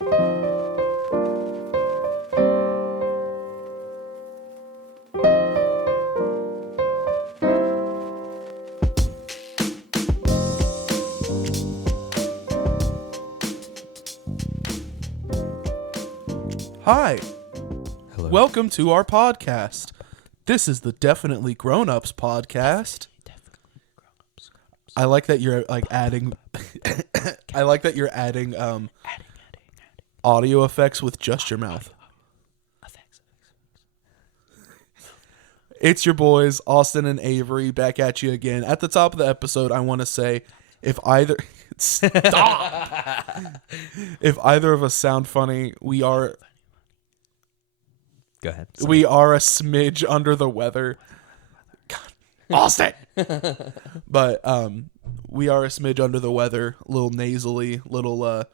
Hi. Hello. Welcome to our podcast. This is the Definitely Grown-Ups podcast. Definitely grown-ups. I like that you're like adding I like that you're adding audio effects with just your mouth. Effects. It's your boys, Austin and Avery, back at you again. At the top of the episode, I want to say if either if either of us sound funny, we are Go ahead. We are a smidge under the weather. God, Austin! But we are a smidge under the weather, a little nasally, little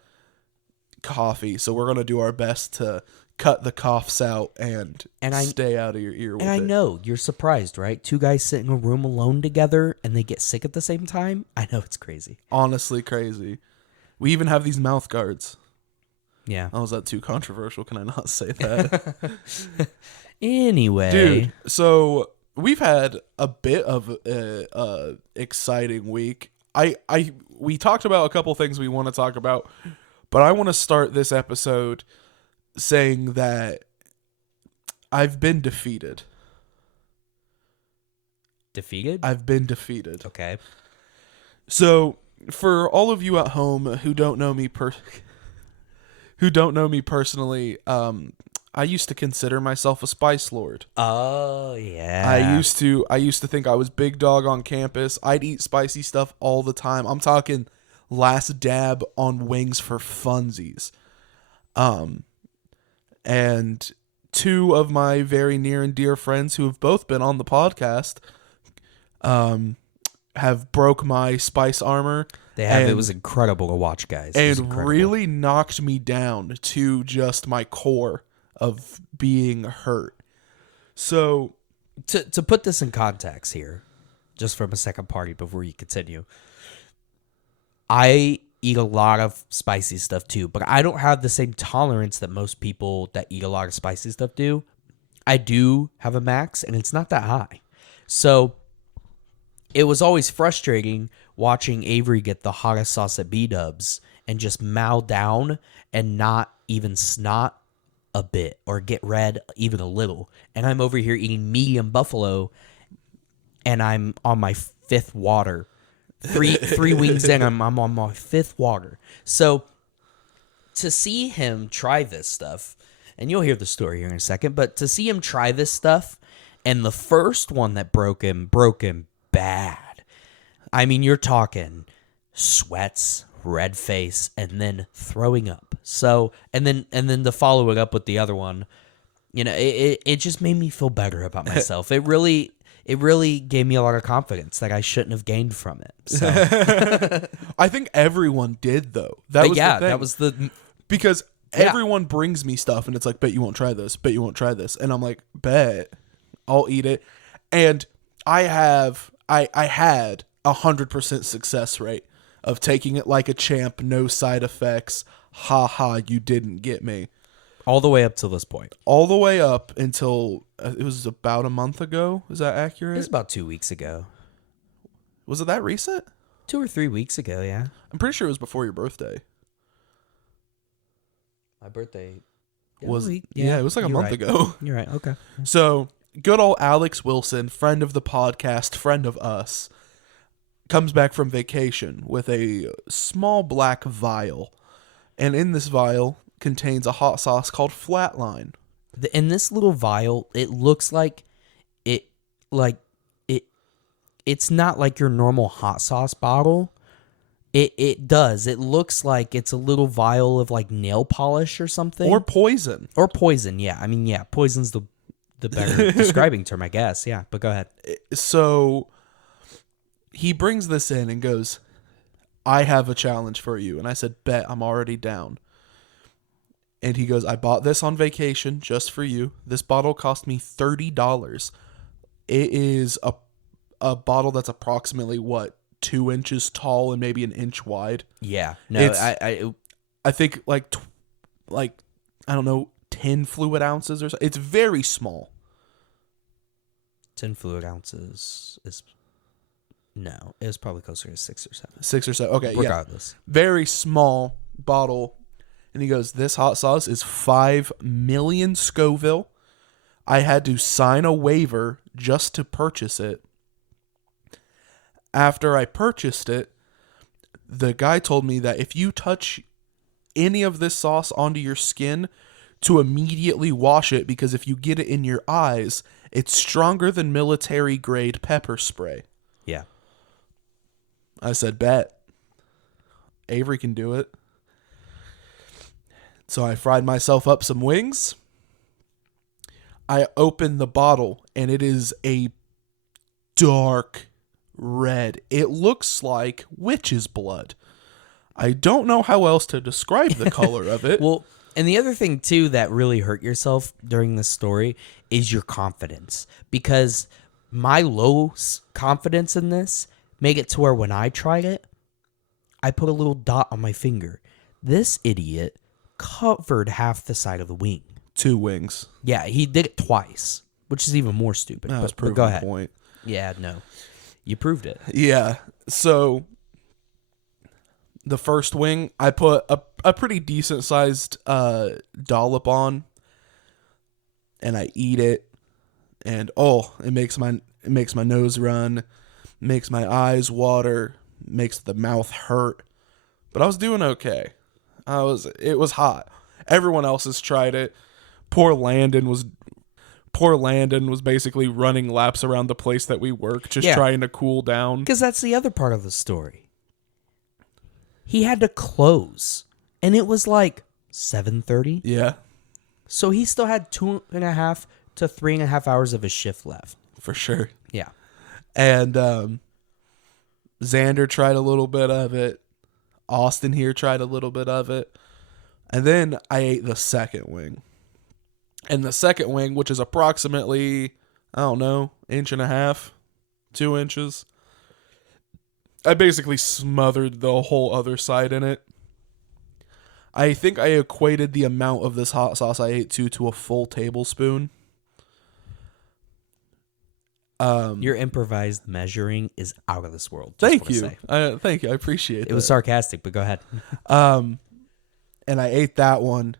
coffee. So we're going to do our best to cut the coughs out and stay out of your ear with it. And I know, you're surprised, right? Two guys sit in a room alone together and they get sick at the same time? I know, it's crazy. Honestly crazy. We even have these mouth guards. Yeah. Oh, is that too controversial? Can I not say that? Anyway. Dude, so we've had a bit of a exciting week. We talked about a couple things we want to talk about, but I want to start this episode saying that I've been defeated. Defeated? I've been defeated. Okay. So, for all of you at home who don't know me personally, I used to consider myself a spice lord. Oh, yeah. I used to think I was big dog on campus. I'd eat spicy stuff all the time. I'm talking last dab on wings for funsies. And two of my very near and dear friends who have both been on the podcast have broke my spice armor. They have. It was incredible to watch, guys. And really knocked me down to just my core of being hurt. So, to put this in context here, just from a second party before you continue, I eat a lot of spicy stuff too, but I don't have the same tolerance that most people that eat a lot of spicy stuff do. I do have a max, and it's not that high. So it was always frustrating watching Avery get the hottest sauce at B-dubs and just mow down and not even snot a bit or get red even a little. And I'm over here eating medium buffalo, and I'm on my fifth water. Three wings in, I'm on my fifth water. So to see him try this stuff, and you'll hear the story here in a second, but to see him try this stuff, and the first one that broke him bad. I mean, you're talking sweats, red face, and then throwing up. So, and then to follow it up with the other one, you know, it just made me feel better about myself. It really gave me a lot of confidence that I shouldn't have gained from it. So. I think everyone did though. That was the thing. Because everyone brings me stuff and it's like, bet you won't try this, bet you won't try this. And I'm like, bet, I'll eat it. And I had 100% success rate of taking it like a champ, no side effects. Ha ha, you didn't get me. All the way up to this point. All the way up until it was about a month ago. Is that accurate? It was about 2 weeks ago. Was it that recent? 2 or 3 weeks ago, yeah. I'm pretty sure it was before your birthday. My birthday It was like a month ago. You're right. Okay. So, good old Alex Wilson, friend of the podcast, friend of us, comes back from vacation with a small black vial. And in this vial contains a hot sauce called Flatline. In this little vial, it looks like it's not like your normal hot sauce bottle. It does. It looks like it's a little vial of like nail polish or something. Or poison. Or poison, yeah. I mean, yeah, poison's the better describing term, I guess. Yeah, but go ahead. So he brings this in and goes, I have a challenge for you. And I said, bet, I'm already down. And he goes, I bought this on vacation just for you. This bottle cost me $30. It is a bottle that's approximately, 2 inches tall and maybe an inch wide. Yeah. No, I think like like, I don't know, 10 fluid ounces or so. It's very small. 10 fluid ounces is... No, it was probably closer to 6 or 7. 6 or so. Okay, Regardless. yeah. Very small bottle. And he goes, this hot sauce is 5 million Scoville. I had to sign a waiver just to purchase it. After I purchased it, the guy told me that if you touch any of this sauce onto your skin, to immediately wash it, because if you get it in your eyes, it's stronger than military grade pepper spray. Yeah. I said, bet. Avery can do it. So I fried myself up some wings. I opened the bottle, and it is a dark red. It looks like witch's blood. I don't know how else to describe the color of it. Well, and the other thing, too, that really hurt yourself during this story is your confidence. Because my low confidence in this made it to where when I tried it, I put a little dot on my finger. This idiot covered half the side of the wing. 2 wings. Yeah, he did it twice, which is even more stupid. That was but go ahead. point. Yeah, no. You proved it. Yeah. So the first wing, I put a pretty decent sized dollop on, and I eat it, and it makes my nose run, makes my eyes water, makes the mouth hurt. But I was doing okay. It was hot. Everyone else has tried it. Poor Landon was basically running laps around the place that we work, just trying to cool down. Because that's the other part of the story. He had to close, and it was like 7:30. Yeah, So he still had 2.5 to 3.5 hours of his shift left. for sure. Yeah. And Xander tried a little bit of it. Austin here tried a little bit of it. And then I ate the second wing. And the second wing, which is approximately, I don't know, 1.5 inches, 2 inches. I basically smothered the whole other side in it. I think I equated the amount of this hot sauce I ate to a full tablespoon. Your improvised measuring is out of this world. Thank you. Thank you. I appreciate it. It was sarcastic, but go ahead. And I ate that one,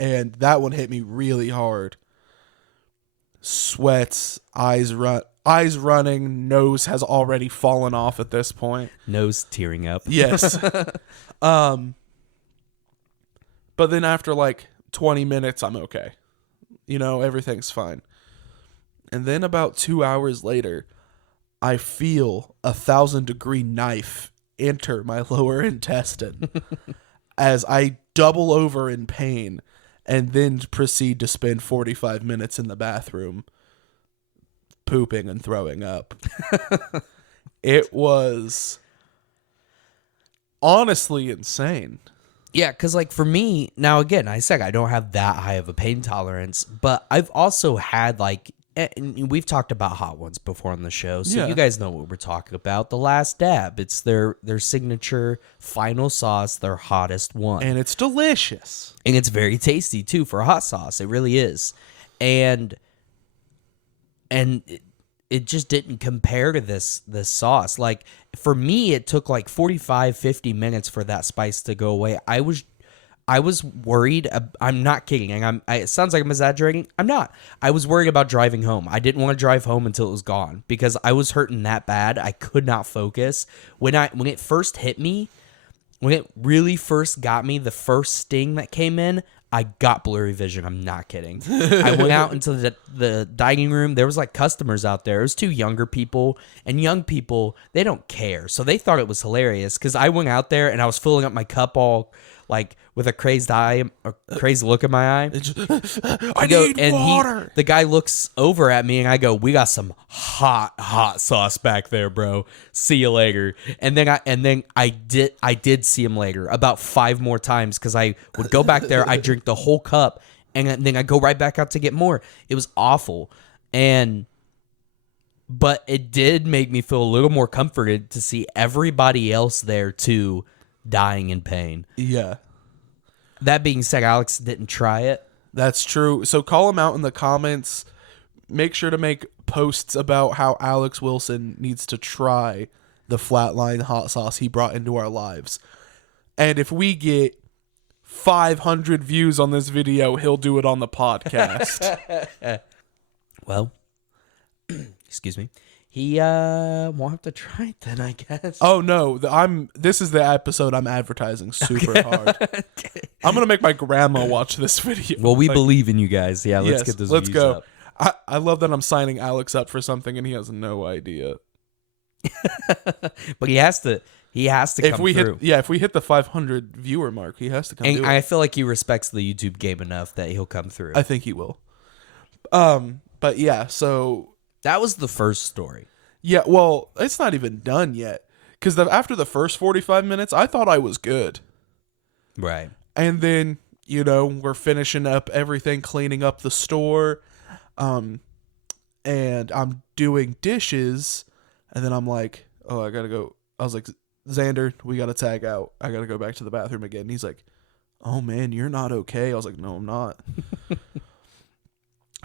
and that one hit me really hard. Sweats, eyes running, nose has already fallen off at this point. Nose tearing up. Yes. But then after like 20 minutes, I'm okay. Everything's fine. And then about 2 hours later, I feel a 1,000-degree knife enter my lower intestine as I double over in pain and then proceed to spend 45 minutes in the bathroom pooping and throwing up. It was honestly insane. Yeah, because like for me, now again, I said I don't have that high of a pain tolerance, but I've also had and we've talked about hot ones before on the show, so you guys know what we're talking about. The Last Dab. It's their signature final sauce, their hottest one. And it's delicious. And it's very tasty, too, for a hot sauce. It really is. And it just didn't compare to this sauce. Like, for me, it took like 45, 50 minutes for that spice to go away. I was worried. I'm not kidding. It sounds like I'm exaggerating. I'm not. I was worried about driving home. I didn't want to drive home until it was gone because I was hurting that bad. I could not focus. When it first hit me, when it really first got me, the first sting that came in, I got blurry vision. I'm not kidding. I went out into the dining room. There was like customers out there. It was 2 younger people, and young people, they don't care. So they thought it was hilarious because I went out there and I was filling up my cup all like with a crazed look in my eye. I need water. The guy looks over at me and I go, "We got some hot sauce back there, bro. See you later." And then I did see him later about 5 more times because I would go back there, I drink the whole cup, and then I go right back out to get more. It was awful, but it did make me feel a little more comforted to see everybody else there too dying in pain. Yeah. That being said, Alex didn't try it. That's true. So call him out in the comments. Make sure to make posts about how Alex Wilson needs to try the flatline hot sauce he brought into our lives. And if we get 500 views on this video, he'll do it on the podcast. Well, excuse me. He won't have to try it then, I guess. Oh no, this is the episode I'm advertising super hard. Okay. I'm gonna make my grandma watch this video. Well, we believe in you guys. Yeah, let's get those let's views go. up. I love that I'm signing Alex up for something and he has no idea. But he has to If come we through. if we hit the 500 viewer mark, he has to come And do it. I feel like he respects the YouTube game enough that he'll come through. I think he will. But yeah, so That was the first story. yeah, well, it's not even done yet because after the first 45 minutes, I thought I was good, Right. and then we're finishing up everything, cleaning up the store, and I'm doing dishes, and then I'm like, oh, I gotta go. I was like, Xander, we gotta tag out. I gotta go back to the bathroom again. And he's like, oh man, you're not okay. I was like, no, I'm not.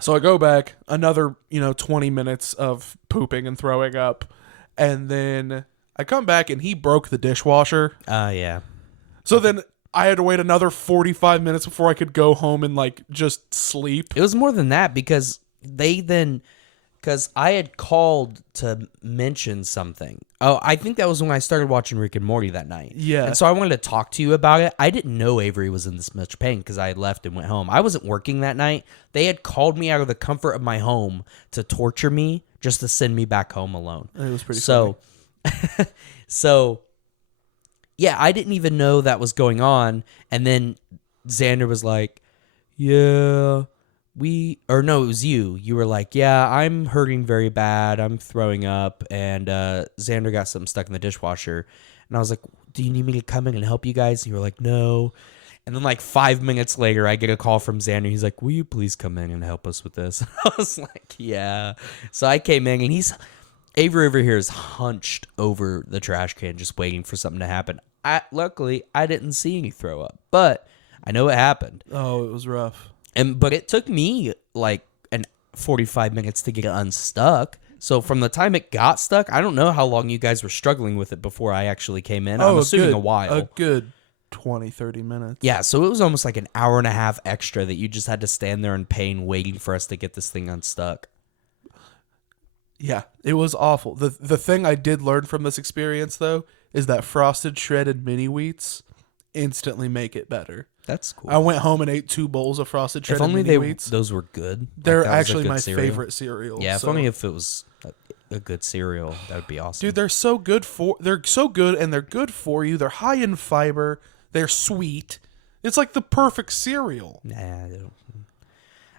So I go back, another, 20 minutes of pooping and throwing up. And then I come back and he broke the dishwasher. Yeah. So then I had to wait another 45 minutes before I could go home and just sleep. It was more than that because I had called to mention something. Oh, I think that was when I started watching Rick and Morty that night. Yeah. And so I wanted to talk to you about it. I didn't know Avery was in this much pain because I had left and went home. I wasn't working that night. They had called me out of the comfort of my home to torture me just to send me back home alone. It was pretty funny. So, yeah, I didn't even know that was going on. And then Xander was like, yeah... it was you. You were like, yeah, I'm hurting very bad. I'm throwing up. And Xander got something stuck in the dishwasher. And I was like, do you need me to come in and help you guys? And you were like, no. And then 5 minutes later, I get a call from Xander. He's like, will you please come in and help us with this? I was like, yeah. So I came in and Avery over here is hunched over the trash can just waiting for something to happen. Luckily, I didn't see any throw up. But I know it happened. Oh, it was rough. But it took me 45 minutes to get it unstuck. So from the time it got stuck, I don't know how long you guys were struggling with it before I actually came in. I'm assuming a while. A good 20, 30 minutes. Yeah, so it was almost like an hour and a half extra that you just had to stand there in pain waiting for us to get this thing unstuck. Yeah, it was awful. The thing I did learn from this experience, though, is that frosted shredded mini wheats instantly make it better. That's cool. I went home and ate 2 bowls of frosted shredded if only mini wheats. those were good. They're that was a actually good my cereal. favorite cereal. Yeah, so. if only if it was a good cereal, that would be awesome. Dude, they're so good and they're good for you. They're high in fiber. They're sweet. It's like the perfect cereal. Nah,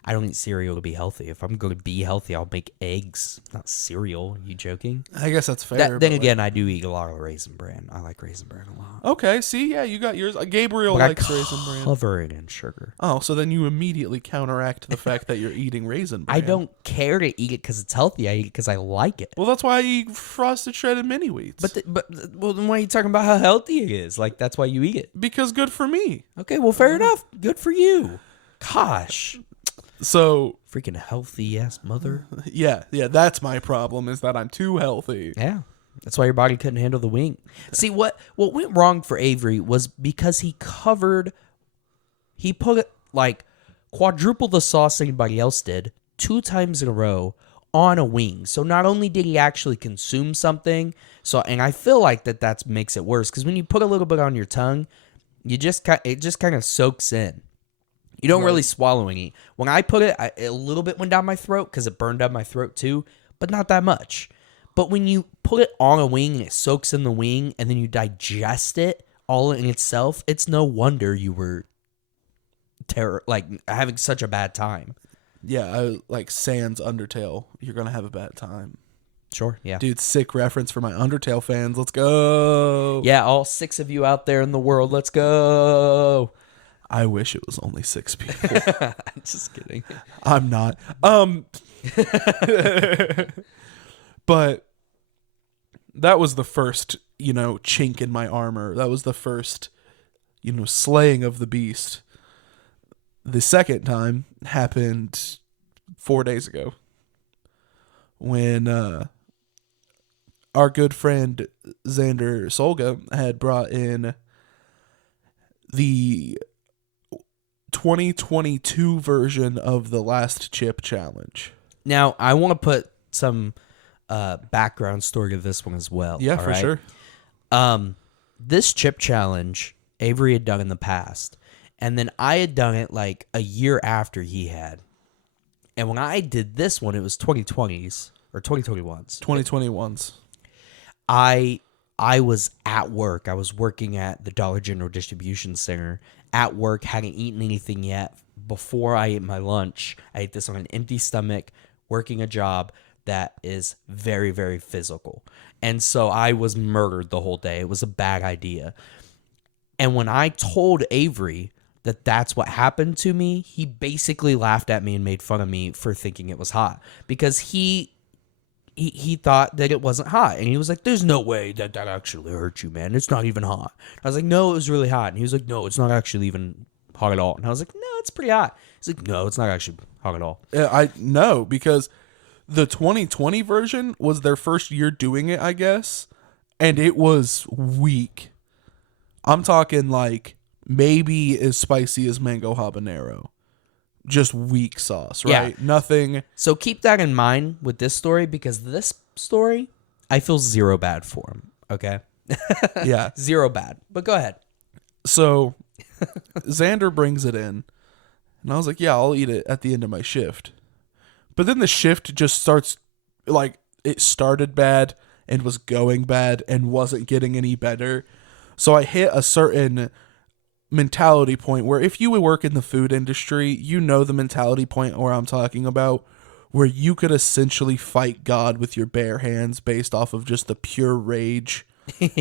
I don't eat cereal to be healthy. If I'm going to be healthy, I'll make eggs, not cereal. Are you joking? I guess that's fair. Then again, I do eat a lot of Raisin Bran. I like Raisin Bran a lot. Okay, see, yeah, you got yours. Gabriel But likes I Raisin Bran. cover it in sugar. Oh, so then you immediately counteract the fact that you're eating Raisin Bran. I don't care to eat it because it's healthy. I eat it because I like it. Well, that's why I eat frosted shredded mini wheats. Well, then why are you talking about how healthy it is? That's why you eat it. Because good for me. Okay, well, fair enough. Good for you. Gosh. So Freaking healthy ass mother. yeah, that's my problem is that I'm too healthy. Yeah. That's why your body couldn't handle the wing. See, what went wrong for Avery was because he put quadruple the sauce anybody else did 2 times in a row on a wing. So not only did he actually consume something, and I feel like that makes it worse because when you put a little bit on your tongue, it just kind of soaks in. You don't really swallow any. When I put it, a little bit went down my throat because it burned down my throat too, but not that much. But when you put it on a wing and it soaks in the wing and then you digest it all in itself, it's no wonder you were having such a bad time. Yeah, like Sans Undertale. You're going to have a bad time. Sure, yeah. Dude, sick reference for my Undertale fans. Let's go. Yeah, all 6 of you out there in the world, let's go. I wish it was only 6 people. I'm just kidding. I'm not. But that was the first, chink in my armor. That was the first, slaying of the beast. The second time happened 4 days ago when our good friend Xander Solga had brought in the 2022 version of the last chip challenge. Now, I want to put some background story to this one as well. Yeah, all for right? sure. This chip challenge, Avery had done in the past. And then I had done it like a year after he had. And when I did this one, it was 2020s or 2021s. 2021s. I was at work. I was working at the Dollar General Distribution Center at work, hadn't eaten anything yet. Before I ate my lunch, I ate this on an empty stomach, working a job that is very, very physical. And so I was murdered the whole day. It was a bad idea. And when I told Avery that that's what happened to me, he basically laughed at me and made fun of me for thinking it was hot because he thought that it wasn't hot. And he was like, there's no way that actually hurt you, man. It's not even hot. I was like, no, it was really hot. And he was like, no, it's not actually even hot at all. And I was like, no, it's pretty hot. He's like, no, it's not actually hot at all. I know, because the 2020 version was their first year doing it, I guess. And it was weak. I'm talking like maybe as spicy as mango habanero. Just weak sauce, right? Yeah. Nothing. So keep that in mind with this story because this story, I feel zero bad for him. Okay? Yeah. Zero bad. But go ahead. So Xander brings it in. And I was like, yeah, I'll eat it at the end of my shift. But then the shift just starts, like, it started bad and was going bad and wasn't getting any better. So I hit a certain mentality point where if you would work in the food industry, you know the mentality point where I'm talking about, where you could essentially fight God with your bare hands based off of just the pure rage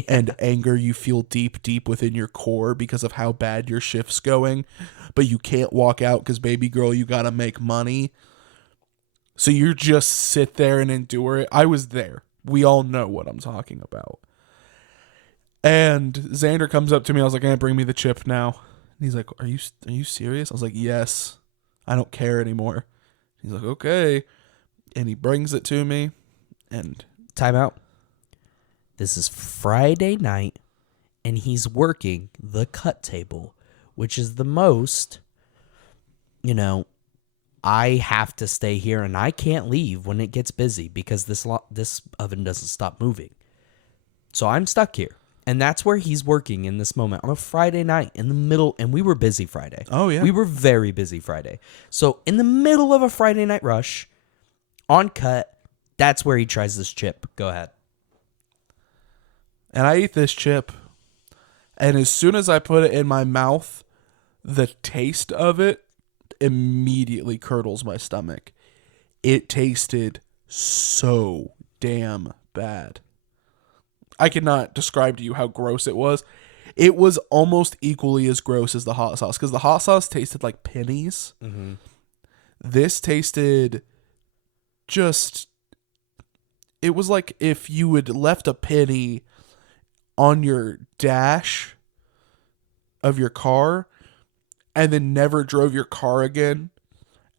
and anger you feel deep, deep within your core because of how bad your shift's going. But you can't walk out because, baby girl, you got to make money. So you just sit there and endure it. I was there. We all know what I'm talking about. And Xander comes up to me. I was like, bring me the chip now. And he's like, are you serious? I was like, yes. I don't care anymore. He's like, okay. And he brings it to me. And time out. This is Friday night, and he's working the cut table, which is the most, I have to stay here, and I can't leave when it gets busy because this oven doesn't stop moving. So I'm stuck here. And that's where he's working in this moment on a Friday night in the middle. And we were busy Friday. Oh, yeah. We were very busy Friday. So in the middle of a Friday night rush, on cut, that's where he tries this chip. Go ahead. And I eat this chip. And as soon as I put it in my mouth, the taste of it immediately curdles my stomach. It tasted so damn bad. I cannot describe to you how gross it was. It was almost equally as gross as the hot sauce because the hot sauce tasted like pennies. Mm-hmm. This tasted it was like if you had left a penny on your dash of your car and then never drove your car again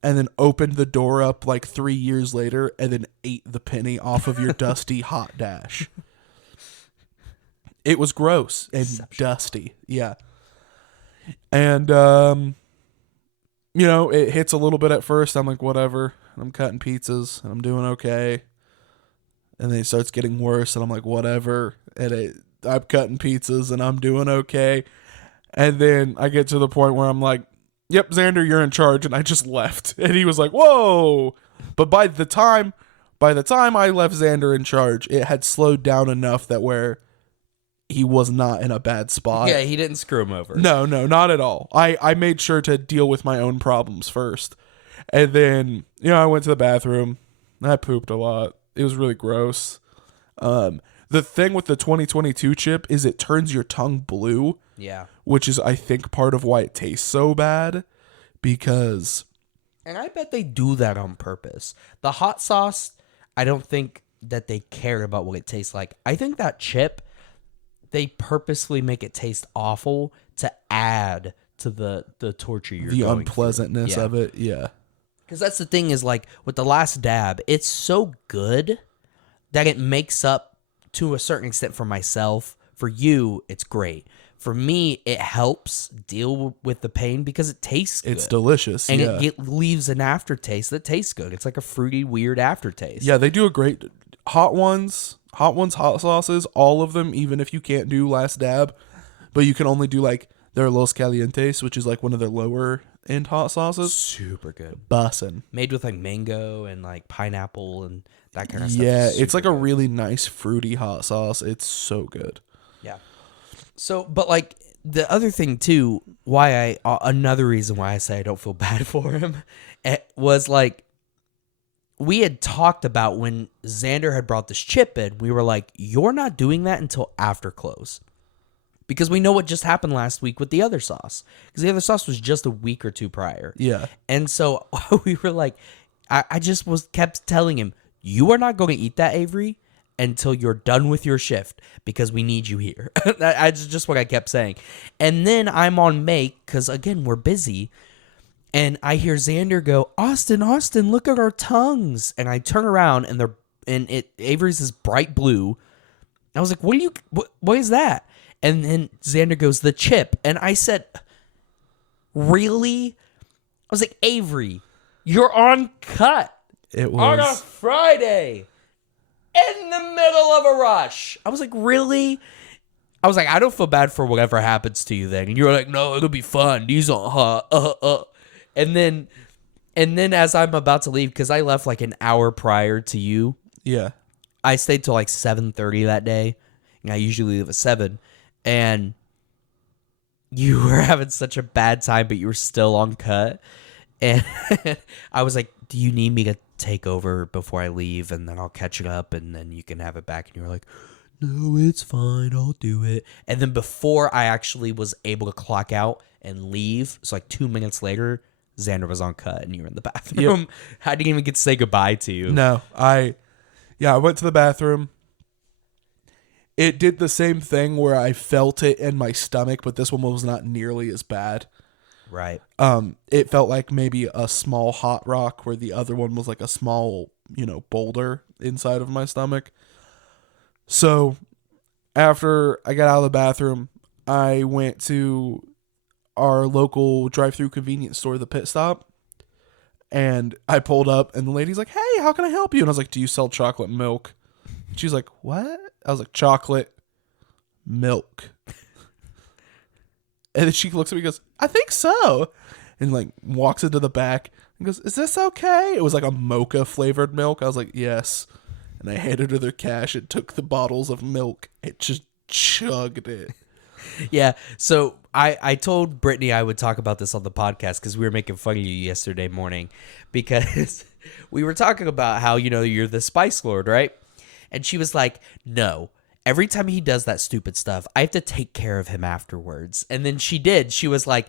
and then opened the door up like 3 years later and then ate the penny off of your dusty hot dash. It was gross and dusty. Yeah. And, it hits a little bit at first. I'm like, whatever. I'm cutting pizzas and I'm doing okay. And then it starts getting worse and I'm like, whatever. And I'm cutting pizzas and I'm doing okay. And then I get to the point where I'm like, yep, Xander, you're in charge. And I just left. And he was like, whoa. But by the time I left Xander in charge, it had slowed down enough that where he was not in a bad spot. Yeah, he didn't screw him over. No, not at all. I made sure to deal with my own problems first. And then, I went to the bathroom. I pooped a lot. It was really gross. The thing with the 2022 chip is it turns your tongue blue. Yeah. Which is, I think, part of why it tastes so bad. Because... And I bet they do that on purpose. The hot sauce, I don't think that they care about what it tastes like. I think that chip... they purposely make it taste awful to add to the torture you're The going unpleasantness through. of it. Yeah. Because that's the thing is, like, with the last dab, it's so good that it makes up to a certain extent for myself. For you, it's great. For me, it helps deal with the pain because it tastes good. It's delicious. And yeah. it leaves an aftertaste that tastes good. It's like a fruity, weird aftertaste. Yeah, they do a great hot hot sauces, all of them, even if you can't do last dab, but you can only do like their Los Calientes, which is like one of their lower end hot sauces. Super good. Bussin'. Made with like mango and like pineapple and that kind of stuff. Yeah, it's like a good. really nice fruity hot sauce. It's so good. Yeah. So, but like the other thing too, another reason why I say I don't feel bad for him, was like, we had talked about when Xander had brought this chip in, we were like, you're not doing that until after close. Because we know what just happened last week with the other sauce. Because the other sauce was just a week or two prior. Yeah. And so we were like, I just kept telling him, you are not going to eat that, Avery, until you're done with your shift because we need you here. That's just what I kept saying. And then I'm on make because, again, we're busy. And I hear Xander go, Austin, look at our tongues. And I turn around and Avery's is bright blue. I was like, what is that? And then Xander goes, the chip. And I said, really? I was like, Avery, you're on cut. It On a was. Friday. In the middle of a rush. I was like, really? I was like, I don't feel bad for whatever happens to you then. And you were like, no, it'll be fun. These are And then as I'm about to leave, because I left like an hour prior to you, Yeah. I stayed till like 7:30 that day. And I usually leave at 7. And you were having such a bad time, but you were still on cut. And I was like, do you need me to take over before I leave? And then I'll catch it up and then you can have it back. And you were like, no, it's fine. I'll do it. And then before I actually was able to clock out and leave, so like 2 minutes later, Xander was on cut and you were in the bathroom. Yep. I didn't even get to say goodbye to you. No, I went to the bathroom. It did the same thing where I felt it in my stomach, but this one was not nearly as bad. Right. It felt like maybe a small hot rock where the other one was like a small, boulder inside of my stomach. So after I got out of the bathroom, I went to our local drive-through convenience store, the Pit Stop, and I pulled up and the lady's like, hey, how can I help you? And I was like, do you sell chocolate milk? She's like, what? I was like, chocolate milk. And then she looks at me and goes, I think so. And like walks into the back and goes, is this okay? It was like a mocha flavored milk. I was like, yes. And I handed her the cash and took the bottles of milk. It just chugged it. Yeah. So I told Brittany I would talk about this on the podcast because we were making fun of you yesterday morning because we were talking about how, you're the Spice Lord, right? And she was like, no. Every time he does that stupid stuff, I have to take care of him afterwards. And then she did. She was like,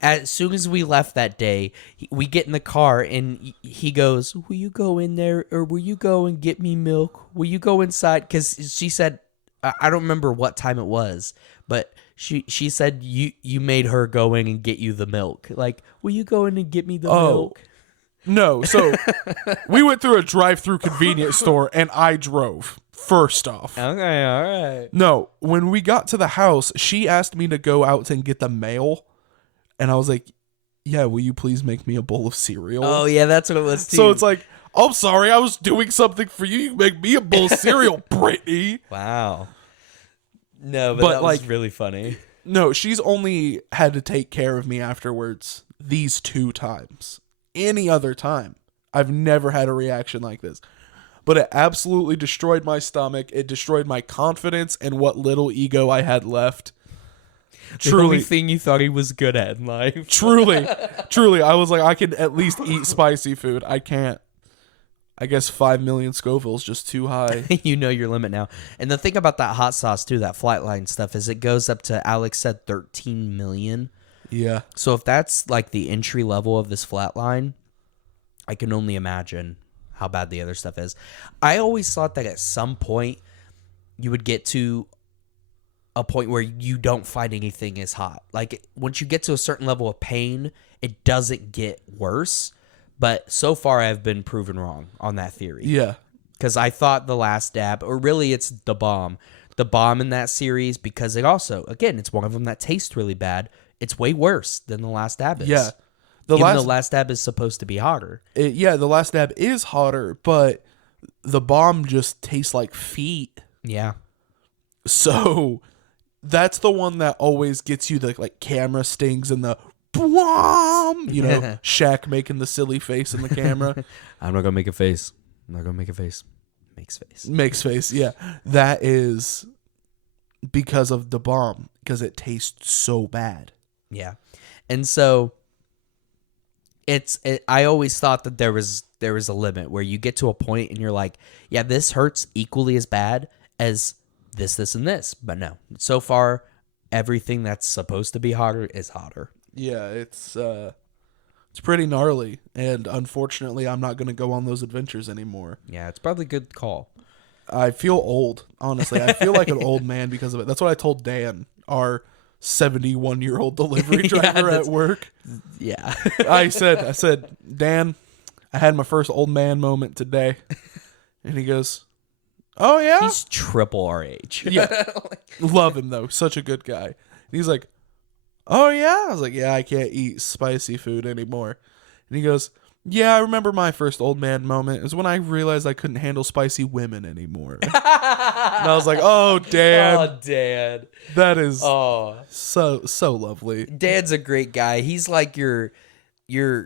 as soon as we left that day, we get in the car and he goes, will you go in there or will you go and get me milk? Will you go inside? Because she said, I don't remember what time it was, but she said you made her go in and get you the milk. Like, will you go in and get me the milk? No. So we went through a drive-through convenience store and I drove. First off. Okay, all right. No, when we got to the house, she asked me to go out and get the mail. And I was like, yeah, will you please make me a bowl of cereal? Oh, yeah, that's what it was, too. So it's like, I'm sorry, I was doing something for you. You make me a bowl of cereal, Brittany. Wow. No, but that was really funny. No, she's only had to take care of me afterwards these 2 times. Any other time, I've never had a reaction like this. But it absolutely destroyed my stomach. It destroyed my confidence and what little ego I had left. The only thing you thought he was good at in life. Truly. I was like, I can at least eat spicy food. I can't. I guess 5 million Scoville is just too high. You know your limit now. And the thing about that hot sauce, too, that flatline stuff, is it goes up to, Alex said, 13 million. Yeah. So if that's like the entry level of this flatline, I can only imagine how bad the other stuff is. I always thought that at some point you would get to a point where you don't find anything as hot. Like once you get to a certain level of pain, it doesn't get worse. But so far, I've been proven wrong on that theory. Yeah. Because I thought the last dab, or really it's the bomb in that series, because it also, again, it's one of them that tastes really bad. It's way worse than the last dab is. Yeah. The last dab is supposed to be hotter. The last dab is hotter, but the bomb just tastes like feet. Yeah. So that's the one that always gets you the like camera stings and the boom, Shaq making the silly face in the camera. I'm not gonna make a face. I'm not gonna make a face. Makes face. Yeah, that is because of the bomb, because it tastes so bad. Yeah, and so I always thought that there was a limit where you get to a point and you're like, yeah, this hurts equally as bad as this, and this. But no, so far, everything that's supposed to be hotter is hotter. Yeah, it's pretty gnarly, and unfortunately, I'm not going to go on those adventures anymore. Yeah, it's probably a good call. I feel old, honestly. I feel like an old man because of it. That's what I told Dan, our 71-year-old delivery driver at work. Yeah. I said, Dan, I had my first old man moment today. And he goes, oh, yeah? He's triple our age. Yeah. Love him, though. Such a good guy. And he's like, oh, yeah? I was like, yeah, I can't eat spicy food anymore. And he goes, yeah, I remember my first old man moment is when I realized I couldn't handle spicy women anymore. And I was like, oh, Dan. Oh, Dan. That is so lovely. Dan's a great guy. He's like your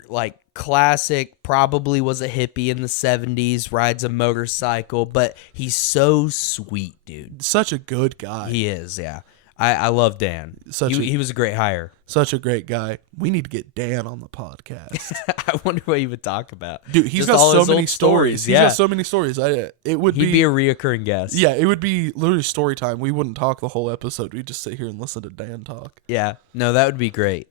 like classic, probably was a hippie in the 70s, rides a motorcycle, but he's so sweet, dude. Such a good guy. He is, yeah. I love Dan. He was a great hire. Such a great guy. We need to get Dan on the podcast. I wonder what he would talk about. Dude, he's Just got all so his many old stories. He's yeah. got so many stories. He'd be a reoccurring guest. Yeah, it would be literally story time. We wouldn't talk the whole episode. We'd just sit here and listen to Dan talk. Yeah. No, that would be great.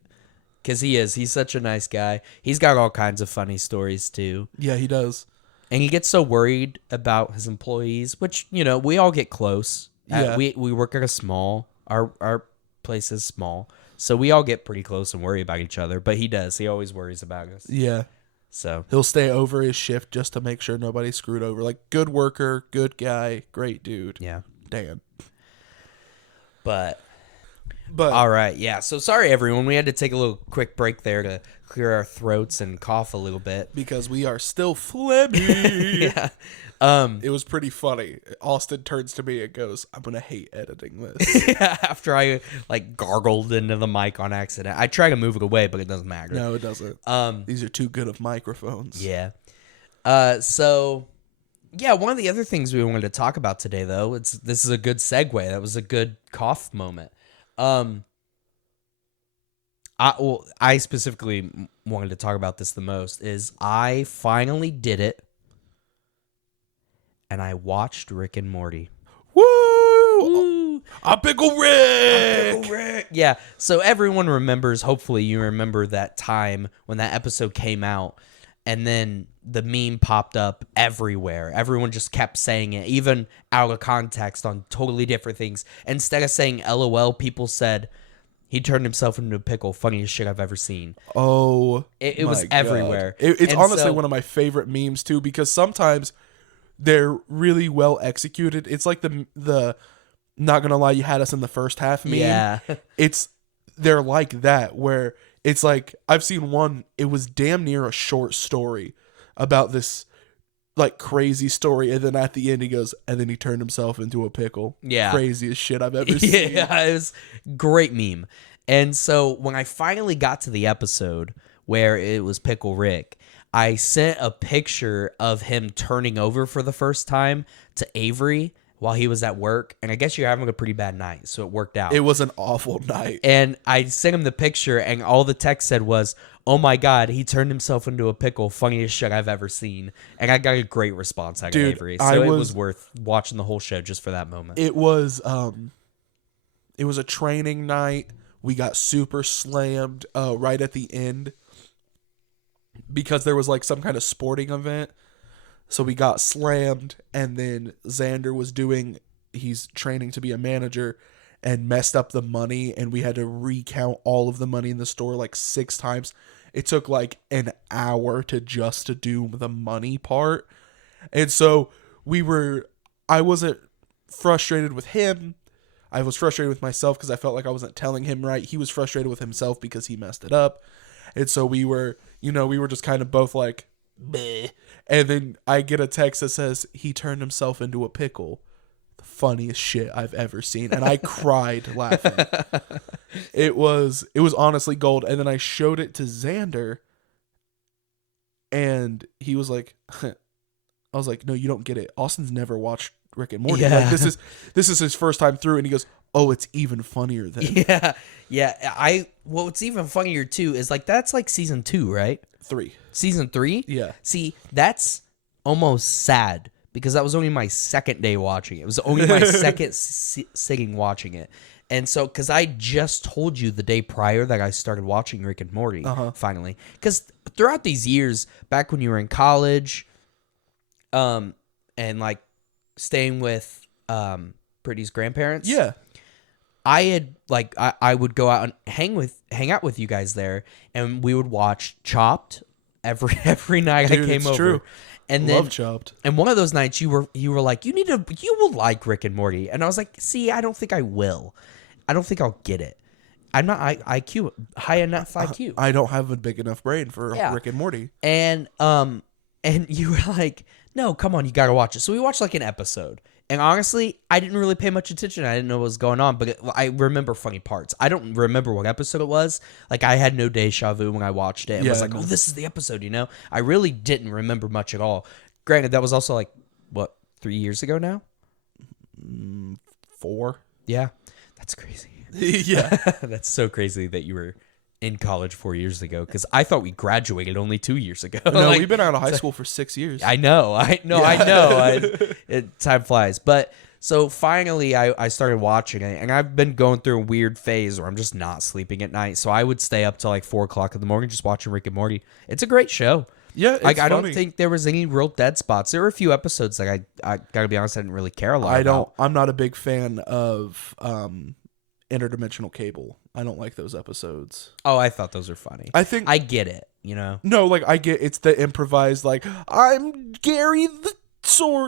Because he's such a nice guy. He's got all kinds of funny stories, too. Yeah, he does. And he gets so worried about his employees, which, we all get close. Yeah. We work at a small, our place is small. So we all get pretty close and worry about each other. But he does. He always worries about us. Yeah. So he'll stay over his shift just to make sure nobody's screwed over. Like, good worker, good guy, great dude. Yeah. Dan. But all right, yeah. So sorry, everyone. We had to take a little quick break there to clear our throats and cough a little bit because we are still phlegmy. Yeah. It was pretty funny. Austin turns to me and goes, "I'm gonna hate editing this." Yeah. After I gargled into the mic on accident, I try to move it away, but it doesn't matter. No, it doesn't. These are too good of microphones. Yeah. So. Yeah, one of the other things we wanted to talk about today, though, this is a good segue. That was a good cough moment. I specifically wanted to talk about this the most is I finally did it, and I watched Rick and Morty. Woo! A pickle Rick! Yeah, so everyone remembers, hopefully you remember that time when that episode came out, and then the meme popped up everywhere. Everyone just kept saying it, even out of context on totally different things. Instead of saying LOL, people said, he turned himself into a pickle. Funniest shit I've ever seen. Oh, it was everywhere. It's honestly one of my favorite memes, too, because sometimes they're really well executed. It's like the not gonna lie, you had us in the first half meme. Yeah. They're like that, where it's like, I've seen one, it was damn near a short story about this like crazy story, and then at the end he goes, and then he turned himself into a pickle. Yeah. Craziest shit I've ever seen. Yeah, it was great meme. And so when I finally got to the episode where it was Pickle Rick, I sent a picture of him turning over for the first time to Avery while he was at work, and I guess you're having a pretty bad night, so it worked out. It was an awful night. And I sent him the picture, and all the text said was, "Oh my God, he turned himself into a pickle. Funniest shit I've ever seen." And I got a great response out of Avery. So it was worth watching the whole show just for that moment. It was a training night. We got super slammed right at the end because there was like some kind of sporting event. So we got slammed, and then Xander was he's training to be a manager, and messed up the money, and we had to recount all of the money in the store like 6 times. It took like an hour to do the money part. And so I wasn't frustrated with him. I was frustrated with myself because I felt like I wasn't telling him right. He was frustrated with himself because he messed it up. And so we were just kind of both like, bleh. And then I get a text that says he turned himself into a pickle. The funniest shit I've ever seen. And I cried laughing. It was honestly gold. And then I showed it to Xander, and he was like, I was like, no, you don't get it. Austin's never watched Rick and Morty. Yeah. Like, this is his first time through, and he goes, oh, it's even funnier then. Yeah. What's even funnier too is like that's like season 2, right? 3. Season 3? Yeah. See, that's almost sad because that was only my second day watching it. It was only my second sitting watching it. And so, because I just told you the day prior that I started watching Rick and Morty, finally. Because throughout these years, back when you were in college, and like staying with Pretty's grandparents, Yeah. I had like I would go out and hang out with you guys there, and we would watch Chopped every night. Dude, I came it's over. true. And Love then, Chopped. and one of those nights you were like, you will like Rick and Morty, and I was like, see, I don't think I will. I don't think I'll get it. I'm not IQ high enough IQ. I don't have a big enough brain for Rick and Morty. And you were like, no, come on, you gotta watch it. So we watched like an episode. And honestly, I didn't really pay much attention. I didn't know what was going on, but I remember funny parts. I don't remember what episode it was. Like, I had no deja vu when I watched it. And was like, oh, this is the episode, I really didn't remember much at all. Granted, that was also like, what, 3 years ago now? 4. Yeah. That's crazy. Yeah. That's so crazy that you were in college 4 years ago, because I thought we graduated only 2 years ago. No, like, we've been out of high school for 6 years. I know. Time flies. But so finally I started watching it, and I've been going through a weird phase where I'm just not sleeping at night. So I would stay up till like 4 o'clock in the morning just watching Rick and Morty. It's a great show. Yeah, it's like I don't funny. think there was any real dead spots. There were a few episodes like I gotta be honest, I didn't really care a lot about. I'm not a big fan of interdimensional cable. I don't like those episodes. Oh, I thought those were funny. I get it, No, like I get it's the improvised, like, I'm Gary the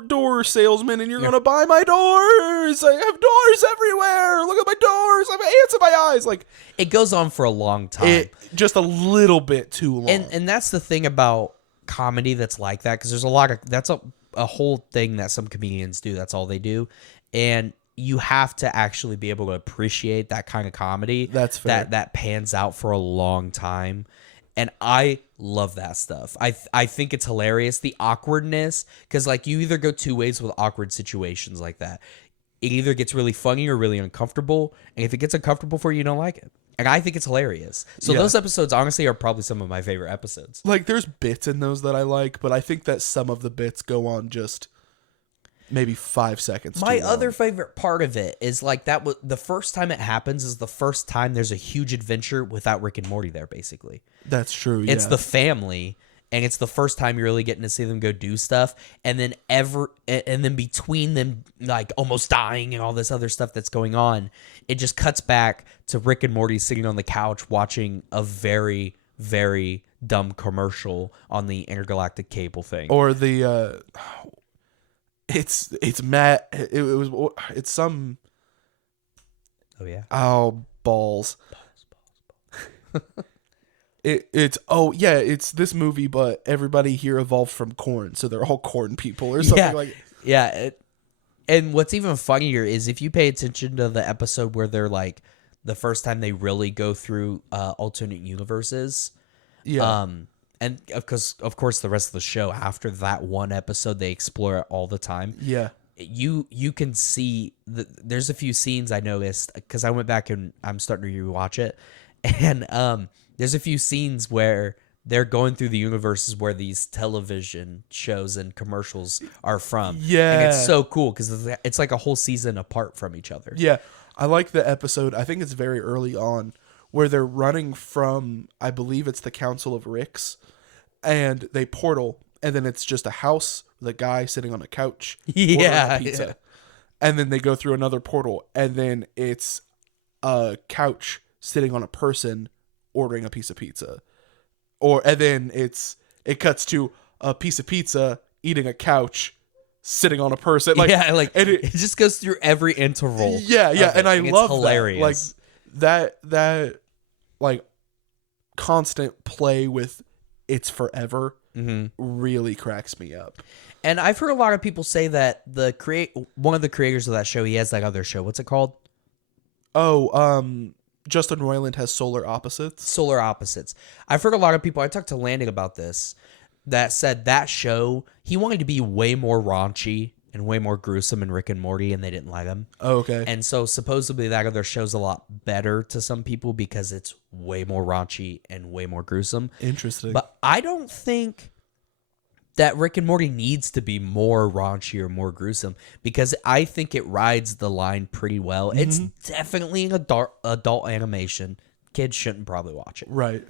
door salesman and you're gonna buy my doors. I have doors everywhere. Look at my doors. I have ants in my eyes. Like, it goes on for a long time. Just a little bit too long. And that's the thing about comedy that's like that, because there's a lot of that's a whole thing that some comedians do. That's all they do, and you have to actually be able to appreciate that kind of comedy. That's fair. That pans out for a long time. And I love that stuff. I think it's hilarious, the awkwardness, because like you either go two ways with awkward situations like that. It either gets really funny or really uncomfortable, and if it gets uncomfortable for you, you don't like it. And I think it's hilarious. So those episodes honestly are probably some of my favorite episodes. Like, there's bits in those that I like, but I think that some of the bits go on just maybe 5 seconds. My other favorite part of it is like that was the first time it happens is the first time there's a huge adventure without Rick and Morty there, basically. That's true. Yeah. It's the family, and it's the first time you're really getting to see them go do stuff, and then between them like almost dying and all this other stuff that's going on, it just cuts back to Rick and Morty sitting on the couch watching a very, very dumb commercial on the intergalactic cable thing. Or the it's Matt. It's some. Oh yeah. Oh, balls. It's this movie, but everybody here evolved from corn, so they're all corn people or something like. Yeah, and what's even funnier is if you pay attention to the episode where they're like the first time they really go through alternate universes. Yeah. And of course, the rest of the show after that one episode, they explore it all the time. Yeah. You can see there's a few scenes I noticed because I went back and I'm starting to rewatch it, and there's a few scenes where they're going through the universes where these television shows and commercials are from. Yeah. And it's so cool because it's like a whole season apart from each other. Yeah. I like the episode. I think it's very early on where they're running from, I believe it's the Council of Ricks, and they portal, and then it's just a house with a guy sitting on a couch ordering a pizza. and then they go through another portal, and then it's a couch sitting on a person ordering a piece of pizza, and then it cuts to a piece of pizza eating a couch sitting on a person. Like, yeah, like and it just goes through every interval. Yeah, and I love hilarious. that like constant play with it's forever really cracks me up. And I've heard a lot of people say that one of the creators of that show, he has that other show. What's it called? Oh, Justin Roiland has Solar Opposites. Solar Opposites. I've heard a lot of people, I talked to Landon about this, that said that show, he wanted to be way more raunchy and way more gruesome in Rick and Morty, and they didn't let him. Oh, okay. And so supposedly that other show's a lot better to some people because it's way more raunchy and way more gruesome. Interesting. But I don't think that Rick and Morty needs to be more raunchy or more gruesome because I think it rides the line pretty well. It's definitely an adult animation. Kids shouldn't probably watch it. Right.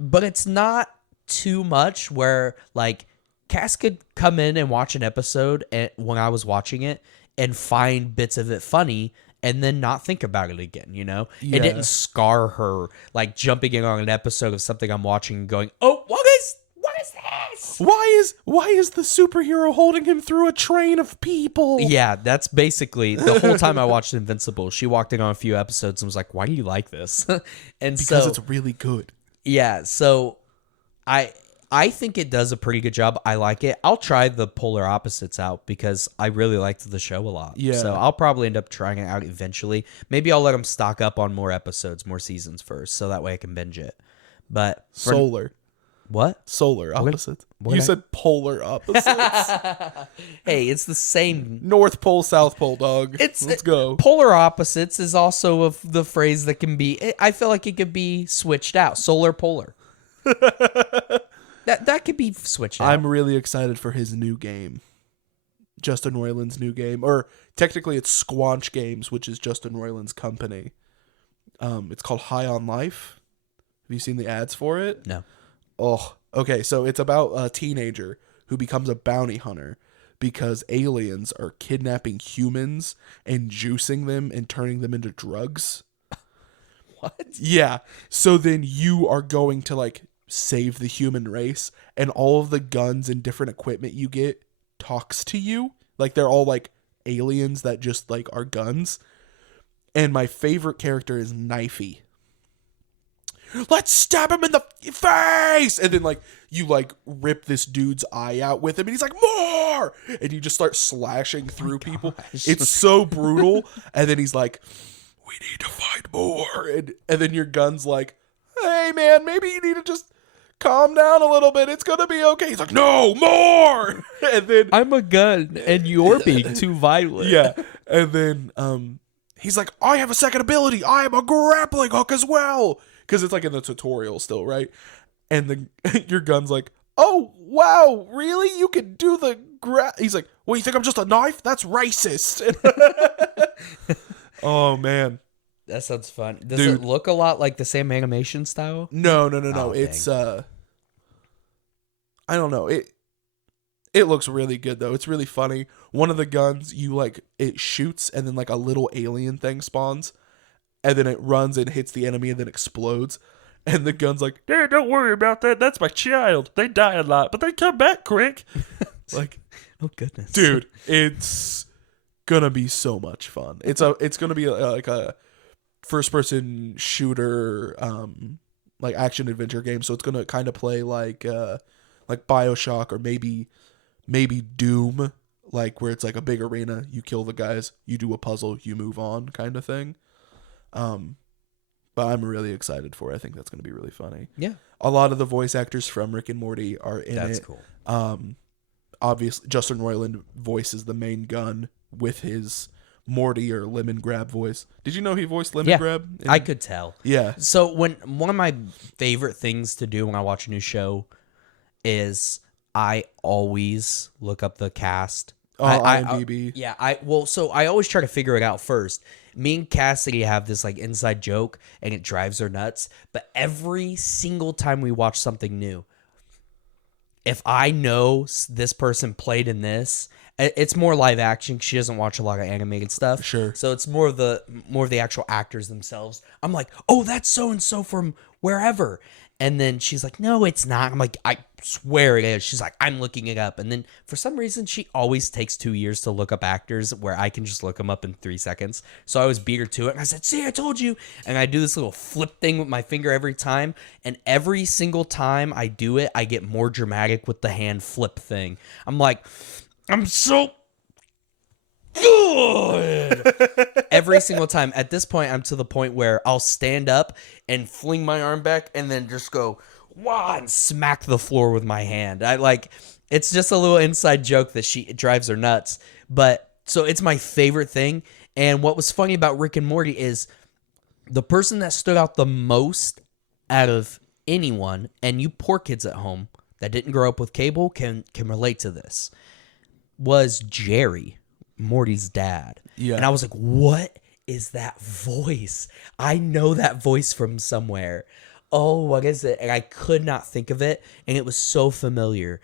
But it's not too much where, like, Cass could come in and watch an episode when I was watching it and find bits of it funny and then not think about it again, you know? Yeah. It didn't scar her, like, jumping in on an episode of something I'm watching and going, oh, what is this? Why is the superhero holding him through a train of people? Yeah, that's basically the whole time I watched Invincible. She walked in on a few episodes and was like, why do you like this? And because it's really good. Yeah, so I think it does a pretty good job. I like it. I'll try the Polar Opposites out because I really liked the show a lot. Yeah. So I'll probably end up trying it out eventually. Maybe I'll let them stock up on more episodes, more seasons first, so that way I can binge it. But Solar Opposites. You said polar opposites. Hey, it's the same. North Pole, South Pole, dog. Let's go. Polar Opposites is also the phrase that can be. I feel like it could be switched out. Solar polar. That could be switched out. I'm really excited for his new game. Justin Roiland's new game. Or technically it's Squanch Games, which is Justin Roiland's company. It's called High on Life. Have you seen the ads for it? No. Oh, okay. So it's about a teenager who becomes a bounty hunter because aliens are kidnapping humans and juicing them and turning them into drugs. What? Yeah. So then you are going to like save the human race, and all of the guns and different equipment you get talks to you. Like they're all like aliens that just like are guns. And my favorite character is Knifey. Let's stab him in the face! And then, like, you, like, rip this dude's eye out with him, and he's like, more! And you just start slashing through people. It's so brutal. And then he's like, we need to fight more. And then your gun's like, hey, man, maybe you need to just calm down a little bit. It's going to be okay. He's like, no, more! And then... I'm a gun, and you're being too violent. Yeah. And then, he's like, I have a second ability. I am a grappling hook as well. Because it's like in the tutorial still, right? And your gun's like, oh, wow, really? You can do the He's like, well, you think I'm just a knife? That's racist. Oh, man. That sounds fun. Does Dude. it look a lot like the same animation style? No. Oh, it's, I don't know. It looks really good, though. It's really funny. One of the guns, it shoots, and then, like, a little alien thing spawns. And then it runs and hits the enemy and then explodes. And the gun's like, hey, don't worry about that. That's my child. They die a lot, but they come back quick. Like, oh, goodness. Dude, it's going to be so much fun. It's going to be like a first-person shooter, like action-adventure game. So it's going to kind of play like BioShock or maybe Doom, like where it's like a big arena. You kill the guys, you do a puzzle, you move on kind of thing. But I'm really excited for it. I think that's going to be really funny. Yeah. A lot of the voice actors from Rick and Morty are in it. That's cool. Obviously, Justin Roiland voices the main gun with his Morty or Lemon Grab voice. Did you know he voiced Lemon Grab? I could tell. Yeah. So one of my favorite things to do when I watch a new show is I always look up the cast. IMDb. I always try to figure it out first. Me and Cassidy have this like inside joke, and it drives her nuts. But every single time we watch something new, if I know this person played in this, it's more live action. She doesn't watch a lot of animated stuff. Sure. So it's more of the actual actors themselves. I'm like, oh, that's so and so from wherever. And then she's like, no, it's not. I'm like, I swear it is. She's like, I'm looking it up. And then for some reason, she always takes 2 years to look up actors where I can just look them up in 3 seconds. So I always beat her to it. And I said, see, I told you. And I do this little flip thing with my finger every time. And every single time I do it, I get more dramatic with the hand flip thing. I'm like, I'm so good. Every single time. At this point, I'm to the point where I'll stand up and fling my arm back and then just go, wow, and smack the floor with my hand. It's just a little inside joke that it drives her nuts. But so it's my favorite thing. And what was funny about Rick and Morty is the person that stood out the most out of anyone, and you poor kids at home that didn't grow up with cable can relate to this, was Jerry, Morty's dad. Yeah. And I was like, what is that voice? I know that voice from somewhere. Oh, what is it? And I could not think of it, and it was so familiar.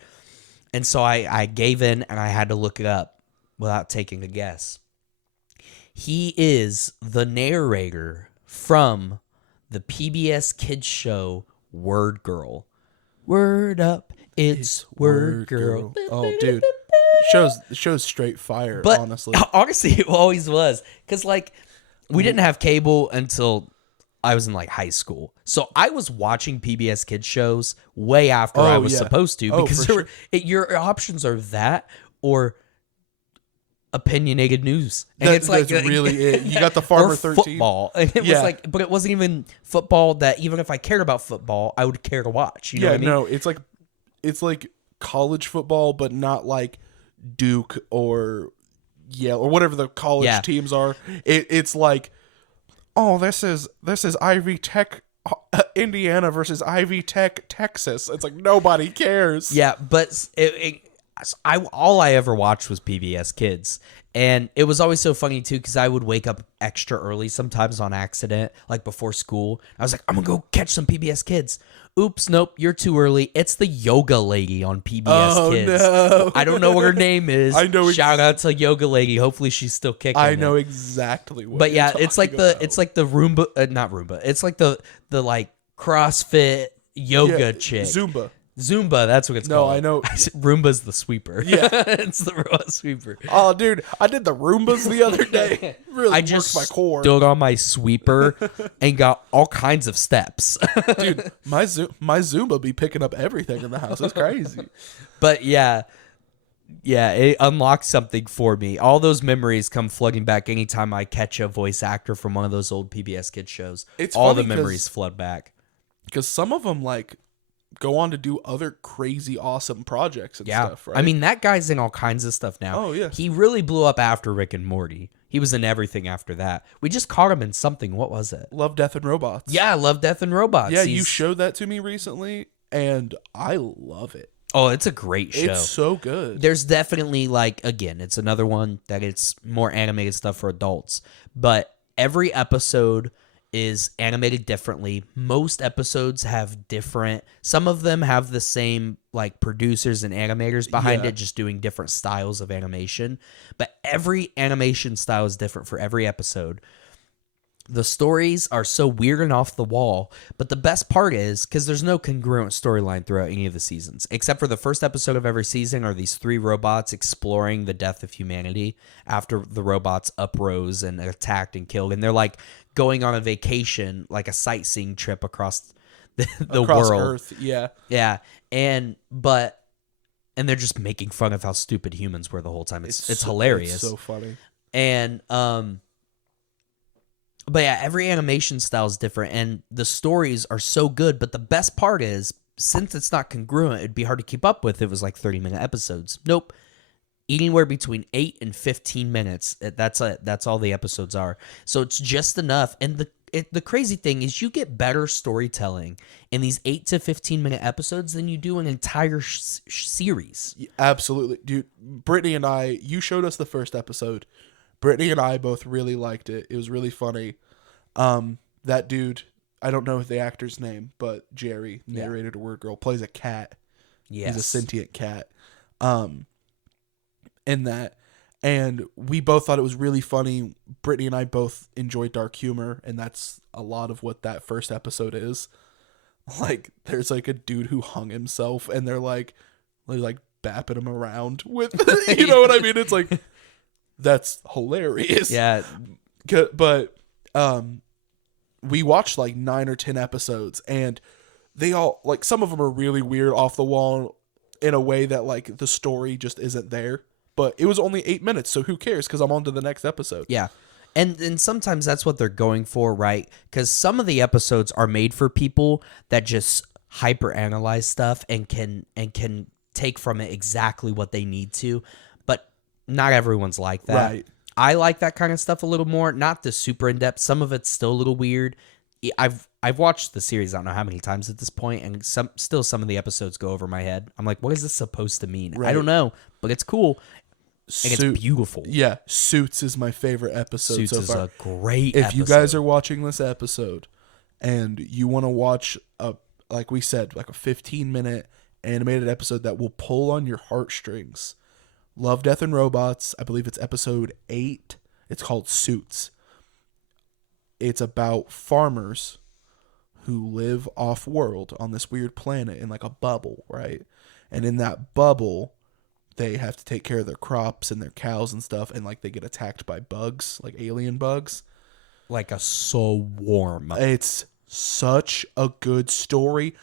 And so I gave in, and I had to look it up without taking a guess. He is the narrator from the PBS kids show Word Girl. Word up, it's Word Girl. Oh, dude. Show's straight fire, But honestly. honestly, it always was. Because, we didn't have cable until I was in, high school. So I was watching PBS kids shows way after I was supposed to. Because your options are that or opinionated news. And that's really it. You got the Farmer 13. Football. And it was but it wasn't even football that even if I cared about football, I would care to watch. You know what I mean? No, it's like college football, but not like Duke or Yale or whatever the college teams are. It's like, oh, this is Ivy Tech Indiana versus Ivy Tech Texas. It's like nobody cares. Yeah, but all I ever watched was PBS Kids. And it was always so funny, too, because I would wake up extra early sometimes on accident, before school. I was like, I'm going to go catch some PBS Kids. Oops, nope, you're too early. It's the yoga lady on PBS Kids. No. I don't know what her name is. I know. Shout out to yoga lady. Hopefully she's still kicking. I know exactly what. But you're talking it's like about. it's like the Roomba, not Roomba. It's like the CrossFit yoga chick. Zumba, that's what it's called. No, I know. Roomba's the sweeper. Yeah. It's the robot sweeper. Oh, dude, I did the Roombas the other day. Really I just worked my core. stood on my sweeper and got all kinds of steps. Dude, my Zumba be picking up everything in the house. It's crazy. But yeah, it unlocks something for me. All those memories come flooding back anytime I catch a voice actor from one of those old PBS Kids shows. It's all funny the memories flood back. Because some of them, go on to do other crazy, awesome projects and stuff, right? I mean, that guy's in all kinds of stuff now. Oh, yeah. He really blew up after Rick and Morty. He was in everything after that. We just caught him in something. What was it? Love, Death, and Robots. Yeah, Love, Death, and Robots. Yeah, you showed that to me recently, and I love it. Oh, it's a great show. It's so good. There's definitely, again, it's another one that it's more animated stuff for adults. But every episode is animated differently. Most episodes have different, some of them have the same producers and animators behind it, just doing different styles of animation. But every animation style is different for every episode. The stories are so weird and off the wall, but the best part is because there's no congruent storyline throughout any of the seasons, except for the first episode of every season are these 3 robots exploring the death of humanity after the robots uprose and attacked and killed, and they're going on a vacation, a sightseeing trip across the across world. Earth, yeah. Yeah, and they're just making fun of how stupid humans were the whole time. It's hilarious. It's so funny. And but yeah, every animation style is different, and the stories are so good. But the best part is, since it's not congruent, it'd be hard to keep up with. It was 30-minute episodes. Nope, anywhere between 8 and 15 minutes. That's it. That's all the episodes are. So it's just enough. And the crazy thing is, you get better storytelling in these 8 to 15-minute episodes than you do an entire series. Absolutely, dude. Brittany and I, you showed us the first episode. Brittany and I both really liked it. It was really funny. That dude, I don't know the actor's name, but Jerry, narrated a Word Girl, plays a cat. He's a Yes. sentient cat. In that. And we both thought it was really funny. Brittany and I both enjoy dark humor, and that's a lot of what that first episode is. Like, there's like a dude who hung himself, and they're like bapping him around with, you know what I mean? It's like, that's hilarious. Yeah. But we watched like 9 or 10 episodes, and they all, like, some of them are really weird, off the wall, in a way that like the story just isn't there. But it was only 8 minutes, so who cares? Because I'm on to the next episode. Yeah. And sometimes that's what they're going for, right? Because some of the episodes are made for people that just hyper-analyze stuff and can take from it exactly what they need to. But not everyone's like that. Right. I like that kind of stuff a little more. Not the super in-depth. Some of it's still a little weird. I've watched the series I don't know how many times at this point, and some of the episodes go over my head. I'm like, what is this supposed to mean? Right. I don't know, but it's cool. And it's beautiful. Yeah, Suits is my favorite episode Suits so is far. a great If episode. you guys are watching this episode and you want to watch like we said, like a 15-minute animated episode that will pull on your heartstrings, Love, Death, and Robots. I believe it's episode 8. It's called Suits. It's about farmers who live off-world on this weird planet in like a bubble, right? And in that bubble, they have to take care of their crops and their cows and stuff, and like they get attacked by bugs, like alien bugs. Like a swarm. It's such a good story.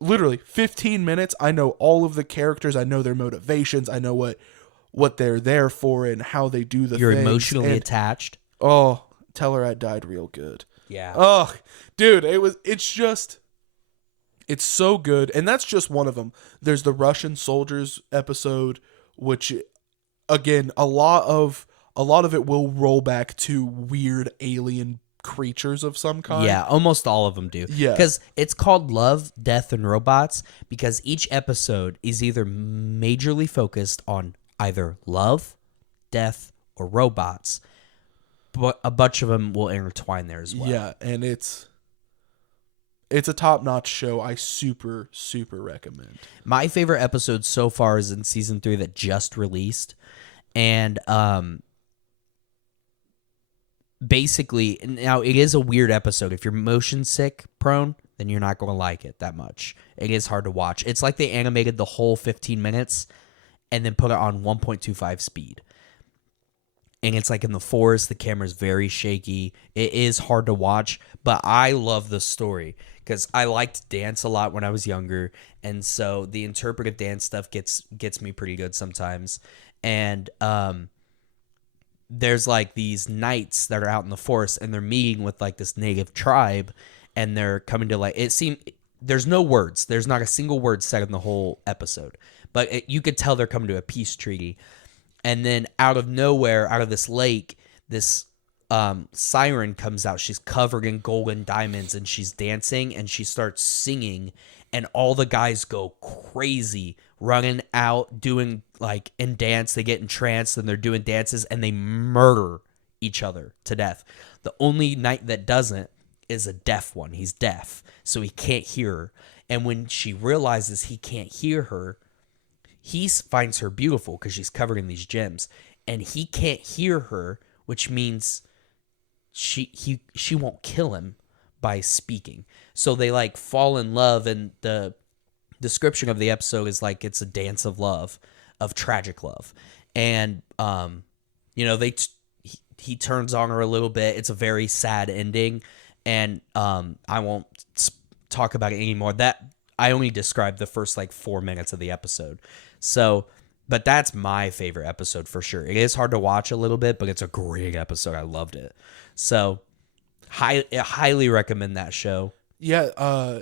Literally 15 minutes. I know all of the characters. I know their motivations. I know what they're there for and how they do the You're things. emotionally And, attached. oh, tell her I died real good. Yeah. Oh, dude, it's so good. And that's just one of them. There's the Russian soldiers episode, which, again, a lot of it will roll back to weird alien creatures of some kind. Yeah, almost all of them do. Yeah. Because it's called Love, Death, and Robots because each episode is either majorly focused on either love, death, or robots. But a bunch of them will intertwine there as well. Yeah, and it's a top-notch show. I super, super recommend. My favorite episode so far is in season 3 that just released. And basically, now it is a weird episode. If you're motion sick prone, then you're not going to like it that much. It is hard to watch. It's like they animated the whole 15 minutes and then put it on 1.25 speed. And it's like in the forest, the camera's very shaky. It is hard to watch, but I love the story because I liked dance a lot when I was younger, and so the interpretive dance stuff gets me pretty good sometimes. And there's like these knights that are out in the forest, and they're meeting with like this native tribe, and they're coming to like there's no words. There's not a single word said in the whole episode, but you could tell they're coming to a peace treaty. And then out of nowhere, out of this lake, this siren comes out. She's covered in gold and diamonds, and she's dancing, and she starts singing, and all the guys go crazy, running out, doing like in dance. They get entranced, and they're doing dances, and they murder each other to death. The only knight that doesn't is a deaf one. He's deaf, so he can't hear her. And when she realizes he can't hear her, he finds her beautiful because she's covered in these gems, and he can't hear her, which means she won't kill him by speaking. So they like fall in love, and the description of the episode is like it's a dance of love, of tragic love, and he turns on her a little bit. It's a very sad ending, and I won't talk about it anymore. That I only described the first like 4 minutes of the episode. So, but that's my favorite episode for sure. It is hard to watch a little bit, but it's a great episode. I loved it. So, highly recommend that show. Yeah,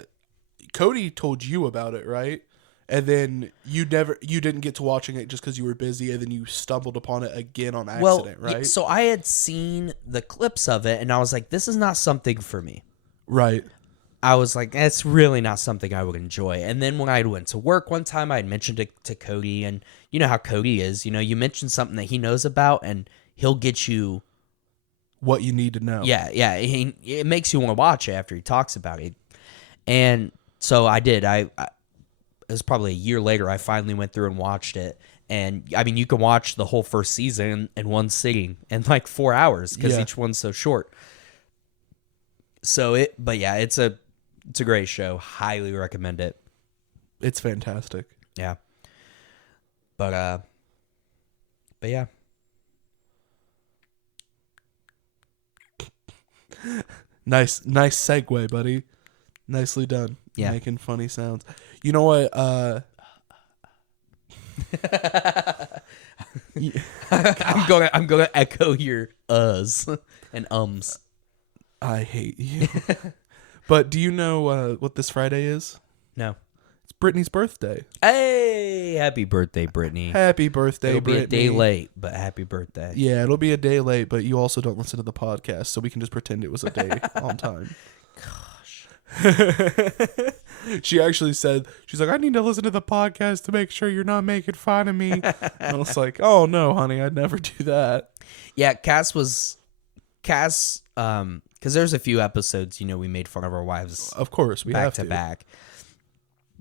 Cody told you about it, right? And then you didn't get to watching it just because you were busy, and then you stumbled upon it again on accident, right? So I had seen the clips of it, and I was like, this is not something for me. Right. I was like, it's really not something I would enjoy. And then when I went to work one time, I had mentioned it to Cody, and you know how Cody is. You know, you mention something that he knows about, and he'll get you what you need to know. Yeah. It makes you want to watch it after he talks about it. And so I did. it was probably a year later, I finally went through and watched it. And I mean, you can watch the whole first season in one sitting in like 4 hours because Yeah. each one's so short. But yeah, it's a great show. Highly recommend it. It's fantastic. Yeah. But yeah. Nice segue, buddy. Nicely done. Yeah. Making funny sounds. You know what? I'm gonna echo your uhs and ums. I hate you. But do you know what this Friday is? No. It's Brittany's birthday. Hey, happy birthday, Brittany. Happy birthday, It'll Brittany. be a day late, but happy birthday. Yeah, it'll be a day late, but you also don't listen to the podcast, so we can just pretend it was a day on time. Gosh. She actually said, she's like, I need to listen to the podcast to make sure you're not making fun of me. And I was like, oh no, honey, I'd never do that. Yeah, Cass, because there's a few episodes, we made fun of our wives Of course, we back have to back.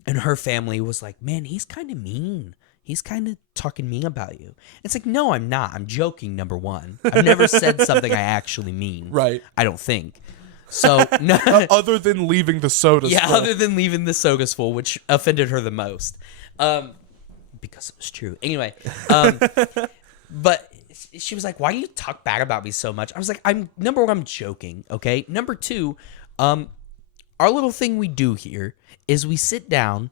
And her family was like, man, he's kind of mean. He's kind of talking mean about you. It's like, no, I'm not. I'm joking, number one. I've never said something I actually mean. Right. I don't think. So, no. Other than leaving the soda Yeah, full. other than leaving the sodas full, which offended her the most. Because it was true. Anyway, but she was like, why do you talk bad about me so much? I was like, number one, I'm joking, okay? Number two, our little thing we do here is we sit down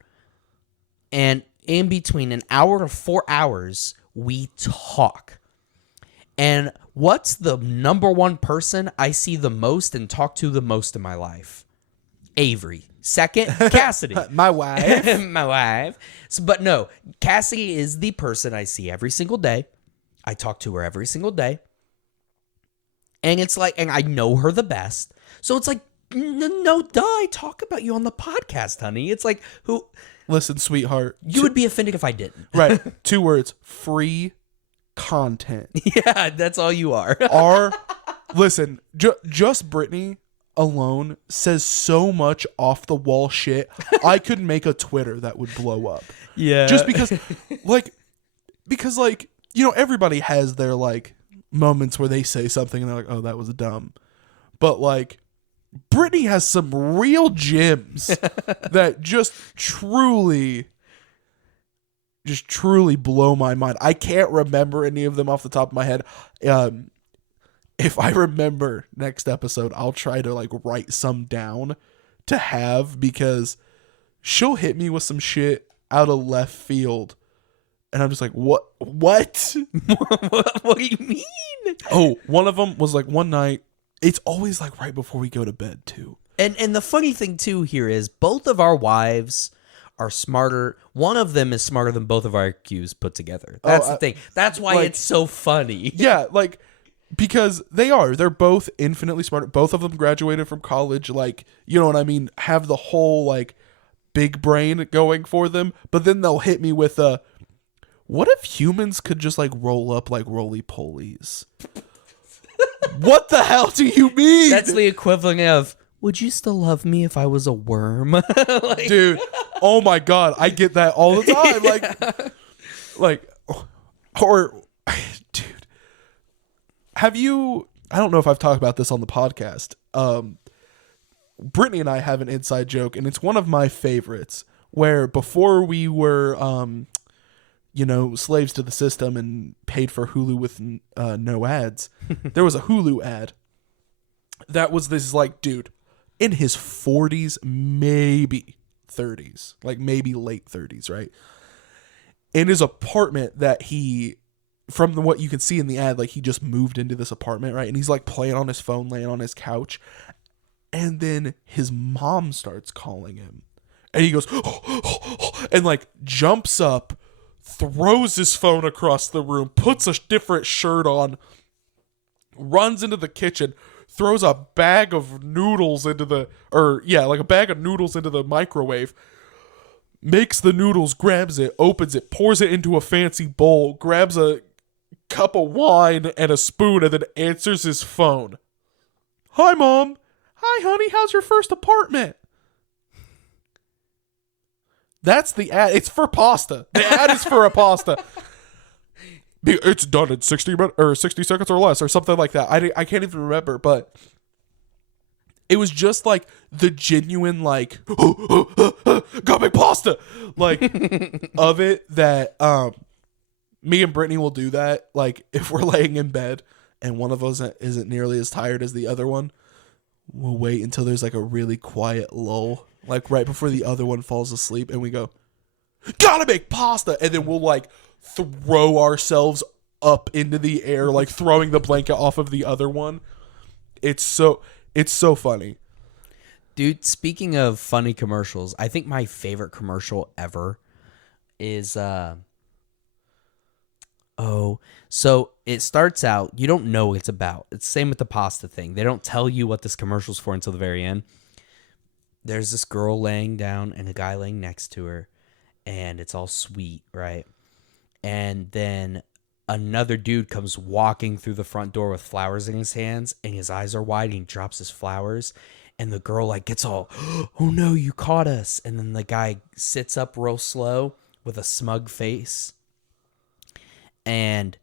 and in between an hour to 4 hours, we talk. And what's the number one person I see the most and talk to the most in my life? Avery. Second, Cassidy. My wife. My wife. But no, Cassidy is the person I see every single day. I talk to her every single day. And it's like, and I know her the best. So it's like, no, duh, I talk about you on the podcast, honey. It's like, Listen, sweetheart. You would be offended if I didn't. Right. 2 words. Free content. Yeah, that's all you are. Listen, just Brittany alone says so much off the wall shit. I could make a Twitter that would blow up. Yeah. Just because everybody has their moments where they say something and they're like, oh, that was dumb. But Brittany has some real gems that just truly blow my mind. I can't remember any of them off the top of my head. If I remember next episode, I'll try to write some down to have, because she'll hit me with some shit out of left field. And I'm just like, what? What do you mean? Oh, one of them was one night. It's always right before we go to bed too. And the funny thing too here is both of our wives are smarter. One of them is smarter than both of our IQs put together. That's the thing. That's why it's so funny. Yeah, because they're both infinitely smarter. Both of them graduated from college, you know what I mean, have the whole big brain going for them. But then they'll hit me with what if humans could just roll up like roly-polies? What the hell do you mean? That's the equivalent of, would you still love me if I was a worm? Dude, oh my God, I get that all the time. Dude, have you, I don't know if I've talked about this on the podcast. Brittany and I have an inside joke, and it's one of my favorites, where before we were, slaves to the system and paid for Hulu with no ads, there was a Hulu ad that was this dude in his 40s, maybe 30s, maybe late 30s, right? In his apartment that from what you can see in the ad, he just moved into this apartment, right? And he's playing on his phone, laying on his couch. And then his mom starts calling him. And he goes, and jumps up, throws his phone across the room, puts a different shirt on, runs into the kitchen, throws a bag of noodles into the microwave, makes the noodles, grabs it, opens it, pours it into a fancy bowl, grabs a cup of wine and a spoon, and then answers his phone. Hi, Mom. Hi, honey. How's your first apartment? That's the ad. It's for pasta. The ad is for a pasta. It's done in 60 minutes or 60 seconds or less or something like that. I can't even remember, but it was just like the genuine like go make pasta like of it that me and Brittany will do that. Like if we're laying in bed and one of us isn't nearly as tired as the other one, we'll wait until there's like a really quiet lull, like right before the other one falls asleep, and we go, gotta make pasta, and then we'll like throw ourselves up into the air, like throwing the blanket off of the other one. It's so funny. Dude, speaking of funny commercials, I think my favorite commercial ever is so it starts out, you don't know what it's about. It's the same with the pasta thing. They don't tell you what this commercial's for until the very end. There's this girl laying down and a guy laying next to her, and it's all sweet, right? And then another dude comes walking through the front door with flowers in his hands, and his eyes are wide, and he drops his flowers, and the girl like gets all, oh no, you caught us. And then the guy sits up real slow with a smug face and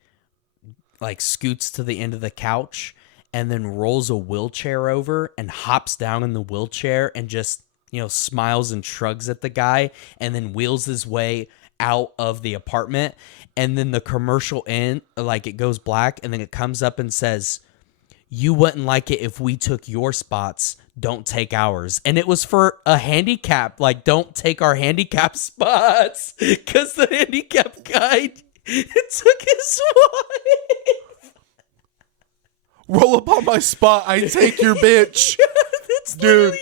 like scoots to the end of the couch and then rolls a wheelchair over and hops down in the wheelchair and just, smiles and shrugs at the guy and then wheels his way out of the apartment. And then the commercial end, like it goes black, and then it comes up and says, you wouldn't like it if we took your spots, don't take ours. And it was for a handicap, like don't take our handicap spots, because the handicap guy took his wife. Roll up on my spot, I take your bitch. That's dude,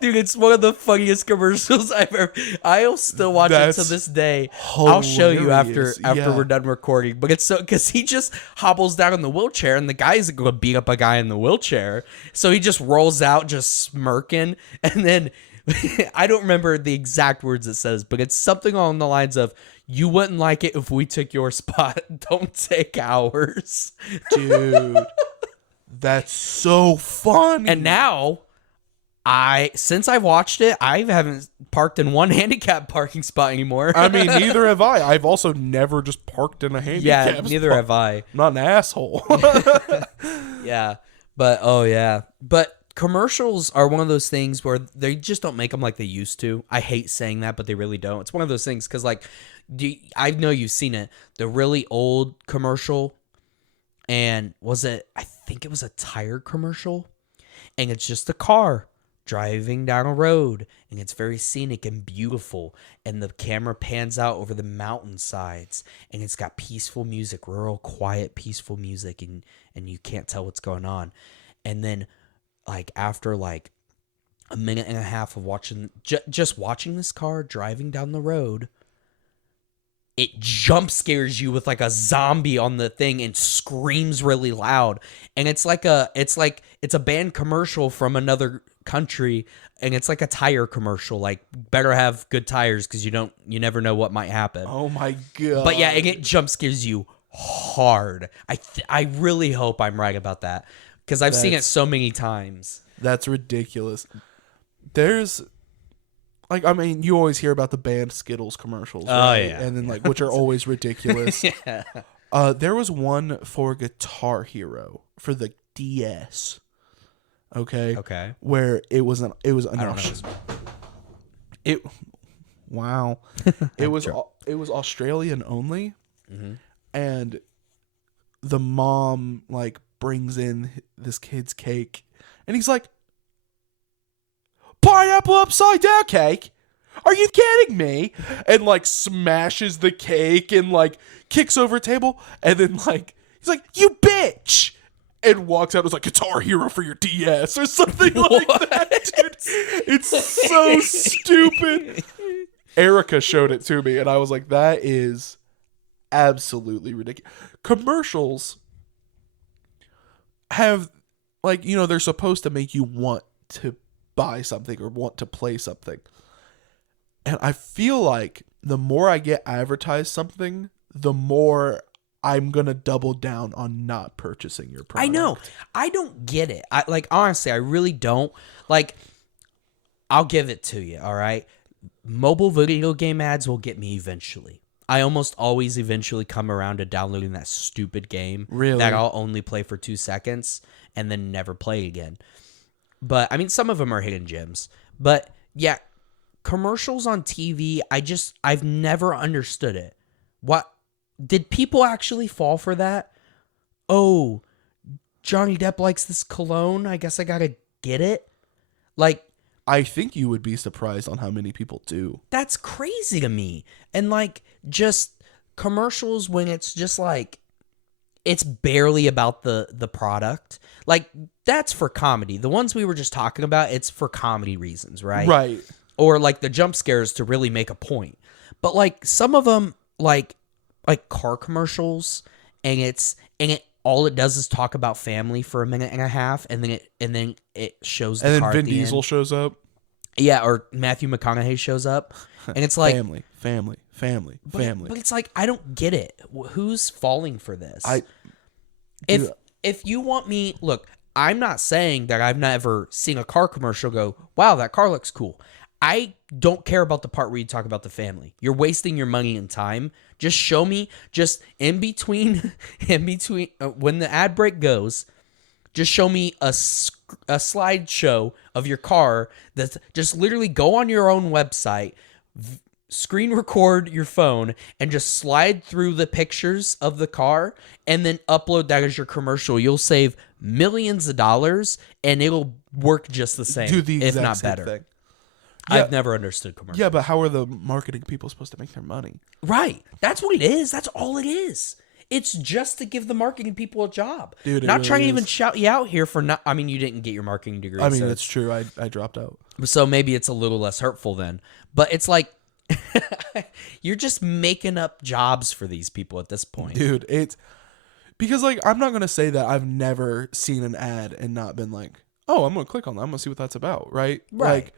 dude, it's one of the funniest commercials I've ever. I'll still watch it to this day. Hilarious. I'll show you after we're done recording. But it's so because he just hobbles down in the wheelchair, and the guy isn't going to beat up a guy in the wheelchair, so he just rolls out, just smirking, and then I don't remember the exact words it says, but it's something along the lines of, "You wouldn't like it if we took your spot. Don't take ours, dude." That's so funny. And now, since I've watched it, I haven't parked in one handicap parking spot anymore. I mean, neither have I. I've also never just parked in a handicap spot. Neither have I. I'm not an asshole. Yeah. But, But commercials are one of those things where they just don't make them like they used to. I hate saying that, but they really don't. It's one of those things because, like, I know you've seen it. The really old commercial, and I think it was a tire commercial, and it's just a car driving down a road, and it's very scenic and beautiful, and the camera pans out over the mountainsides, and it's got peaceful music, rural, quiet, peaceful music, and you can't tell what's going on. And then, like, after, like, a minute and a half of watching, just watching this car driving down the road, it jump scares you with like a zombie on the thing and screams really loud. And it's a band commercial from another country, and it's like a tire commercial, like better have good tires because you never know what might happen. Oh my god. But yeah, it jump scares you hard. I really hope I'm right about that because I've seen it so many times. That's ridiculous. There's like, I mean, you always hear about the band Skittles commercials, right? Oh, yeah. And then, like, which are always ridiculous. Yeah. There was one for Guitar Hero for the DS. Okay. Where it was an wow. It was Australian only. Mm-hmm. And the mom, like, brings in this kid's cake, and he's like, pineapple upside down cake? Are you kidding me? And like smashes the cake and like kicks over a table, and then like he's like, you bitch, and walks out. It was like Guitar Hero for your DS or something like that, dude. It's so stupid. Erica showed it to me, and I was like, that is absolutely ridiculous. Commercials have, like, they're supposed to make you want to buy something or want to play something. And I feel like the more I get advertised something, the more I'm going to double down on not purchasing your product. I know. I don't get it. Honestly, I really don't. Like, I'll give it to you, all right? mobile video game ads will get me eventually. I almost always eventually come around to downloading that stupid game Really? that I'll only play for 2 seconds and then never play again. But I mean, some of them are hidden gems. But yeah, commercials on TV, I've never understood it. What did people actually fall for that? Oh, Johnny Depp likes this cologne. I guess I gotta get it. Like, I think you would be surprised on how many people do. that's crazy to me. And like, just commercials when it's just like, it's barely about the product. Like, that's for comedy. The ones we were just talking about, it's for comedy reasons, right? Right. Or like the jump scares to really make a point. But like some of them, like car commercials, and it all it does is talk about family for a minute and a half, and then it shows the And car then at Vin the Diesel end. shows up. Yeah, or Matthew McConaughey shows up, and it's like, family. but it's like, I don't get it. Who's falling for this? Dude, If you want me, look, I'm not saying that I've never seen a car commercial go, wow, that car looks cool. I don't care about the part where you talk about the family. You're wasting your money and time. Just show me, just in between when the ad break goes, just show me a slideshow of your car that's just literally go on your own website, screen record your phone, and just slide through the pictures of the car and then upload that as your commercial. You'll save millions of dollars and it'll work just the same, do the if exact not same better. thing. I've never understood commercials. Yeah, but how are the marketing people supposed to make their money? Right. That's what it is. That's all it is. It's just to give the marketing people a job. Dude, it not really trying to is. even shout you out here for not. I mean, you didn't get your marketing degree. I mean, so it's true. I dropped out. so maybe it's a little less hurtful then. But it's like you're just making up jobs for these people at this point. Dude, it's because like I'm not gonna say that I've never seen an ad and not been like, oh, I'm gonna click on that. I'm gonna see what that's about, right? Right.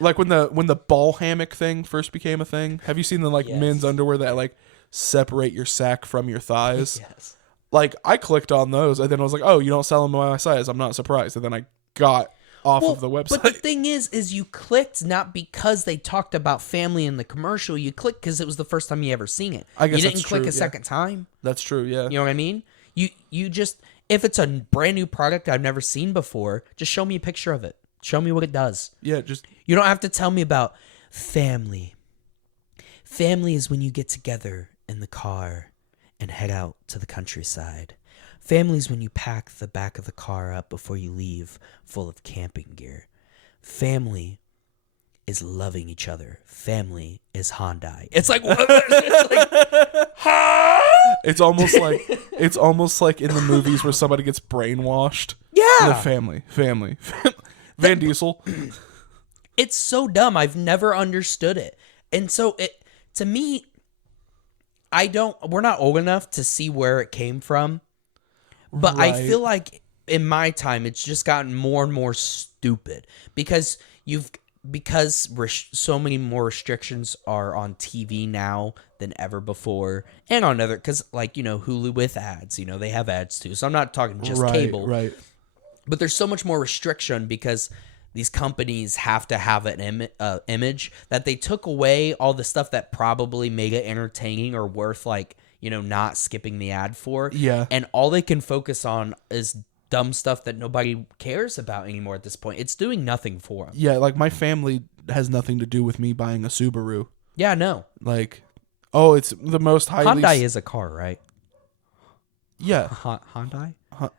Like when the ball hammock thing first became a thing. Have you seen the like Yes. men's underwear that like separate your sack from your thighs? Yes. Like I clicked on those and then I was like, oh, you don't sell them by my size. I'm not surprised. And then I got off of the website. But the thing is you clicked not because they talked about family in the commercial. You clicked because it was the first time you ever seen it. I guess you didn't that's click true, a yeah. second time. That's true. Yeah. You know what I mean? You just, if it's a brand new product I've never seen before, just show me a picture of it. Show me what it does. Yeah. Just You don't have to tell me about family. Family is when you get together in the car and head out to the countryside. Family is when you pack the back of the car up before you leave full of camping gear. Family is loving each other. Family is Hyundai. It's like, what? it's almost like in the movies where somebody gets brainwashed. Yeah. The family. Van Diesel. It's so dumb. I've never understood it. And so to me, we're not old enough to see where it came from. But I Right. feel like in my time, it's just gotten more and more stupid because so many more restrictions are on TV now than ever before, and on other, because like, Hulu with ads, they have ads too. So I'm not talking just cable, Right. but there's so much more restriction because these companies have to have an image that they took away all the stuff that probably made it entertaining or worth like, not skipping the ad for. Yeah. And all they can focus on is dumb stuff that nobody cares about anymore at this point. It's doing nothing for them. Yeah, like my family has nothing to do with me buying a Subaru. Yeah, no. Like, oh, it's the most highly Hyundai is a car, right? Yeah. Hyundai? Hy-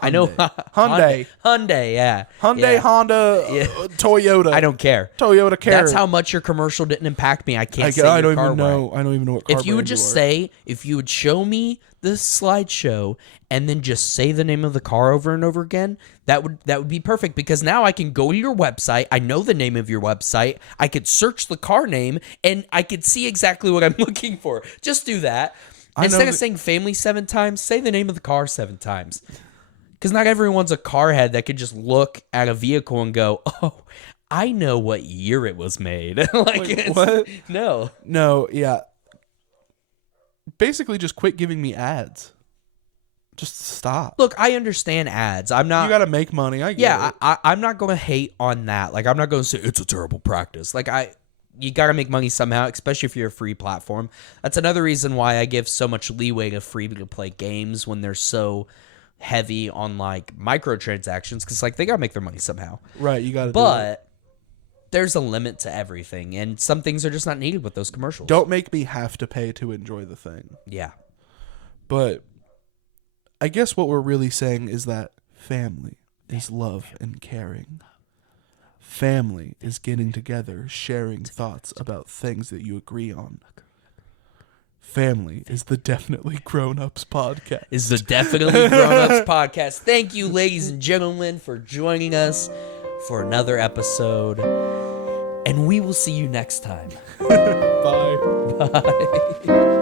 I know. Hyundai. Hyundai, yeah. Hyundai, Yeah. Honda, Yeah. Toyota. I don't care. Toyota Carrot. That's how much your commercial didn't impact me. I can't say I your don't car even know. right. I don't even know what car If you would brand just are. say, if you would show me the slideshow and then just say the name of the car over and over again, that would be perfect, because now I can go to your website. I know the name of your website. I could search the car name and I could see exactly what I'm looking for. Just do that. Instead of saying family 7 times, say the name of the car 7 times. Because not everyone's a car head that could just look at a vehicle and go, oh, I know what year it was made. Like, what? No. No, yeah. Basically, just quit giving me ads. Just stop. Look, I understand ads. I'm not. You got to make money. I get Yeah, it. I'm not going to hate on that. Like, I'm not going to say it's a terrible practice. Like, you got to make money somehow, especially if you're a free platform. That's another reason why I give so much leeway to free-to-play games when they're so heavy on, like, microtransactions, because, like, they got to make their money somehow. Right, you got to do it. But there's a limit to everything, and some things are just not needed with those commercials. Don't make me have to pay to enjoy the thing. Yeah. But I guess what we're really saying is that family is love and caring. Family is getting together, sharing thoughts about things that you agree on. Family is the Definitely Grown Ups podcast. Is the Definitely Grown Ups podcast. Thank you, ladies and gentlemen, for joining us for another episode. And we will see you next time. Bye. Bye.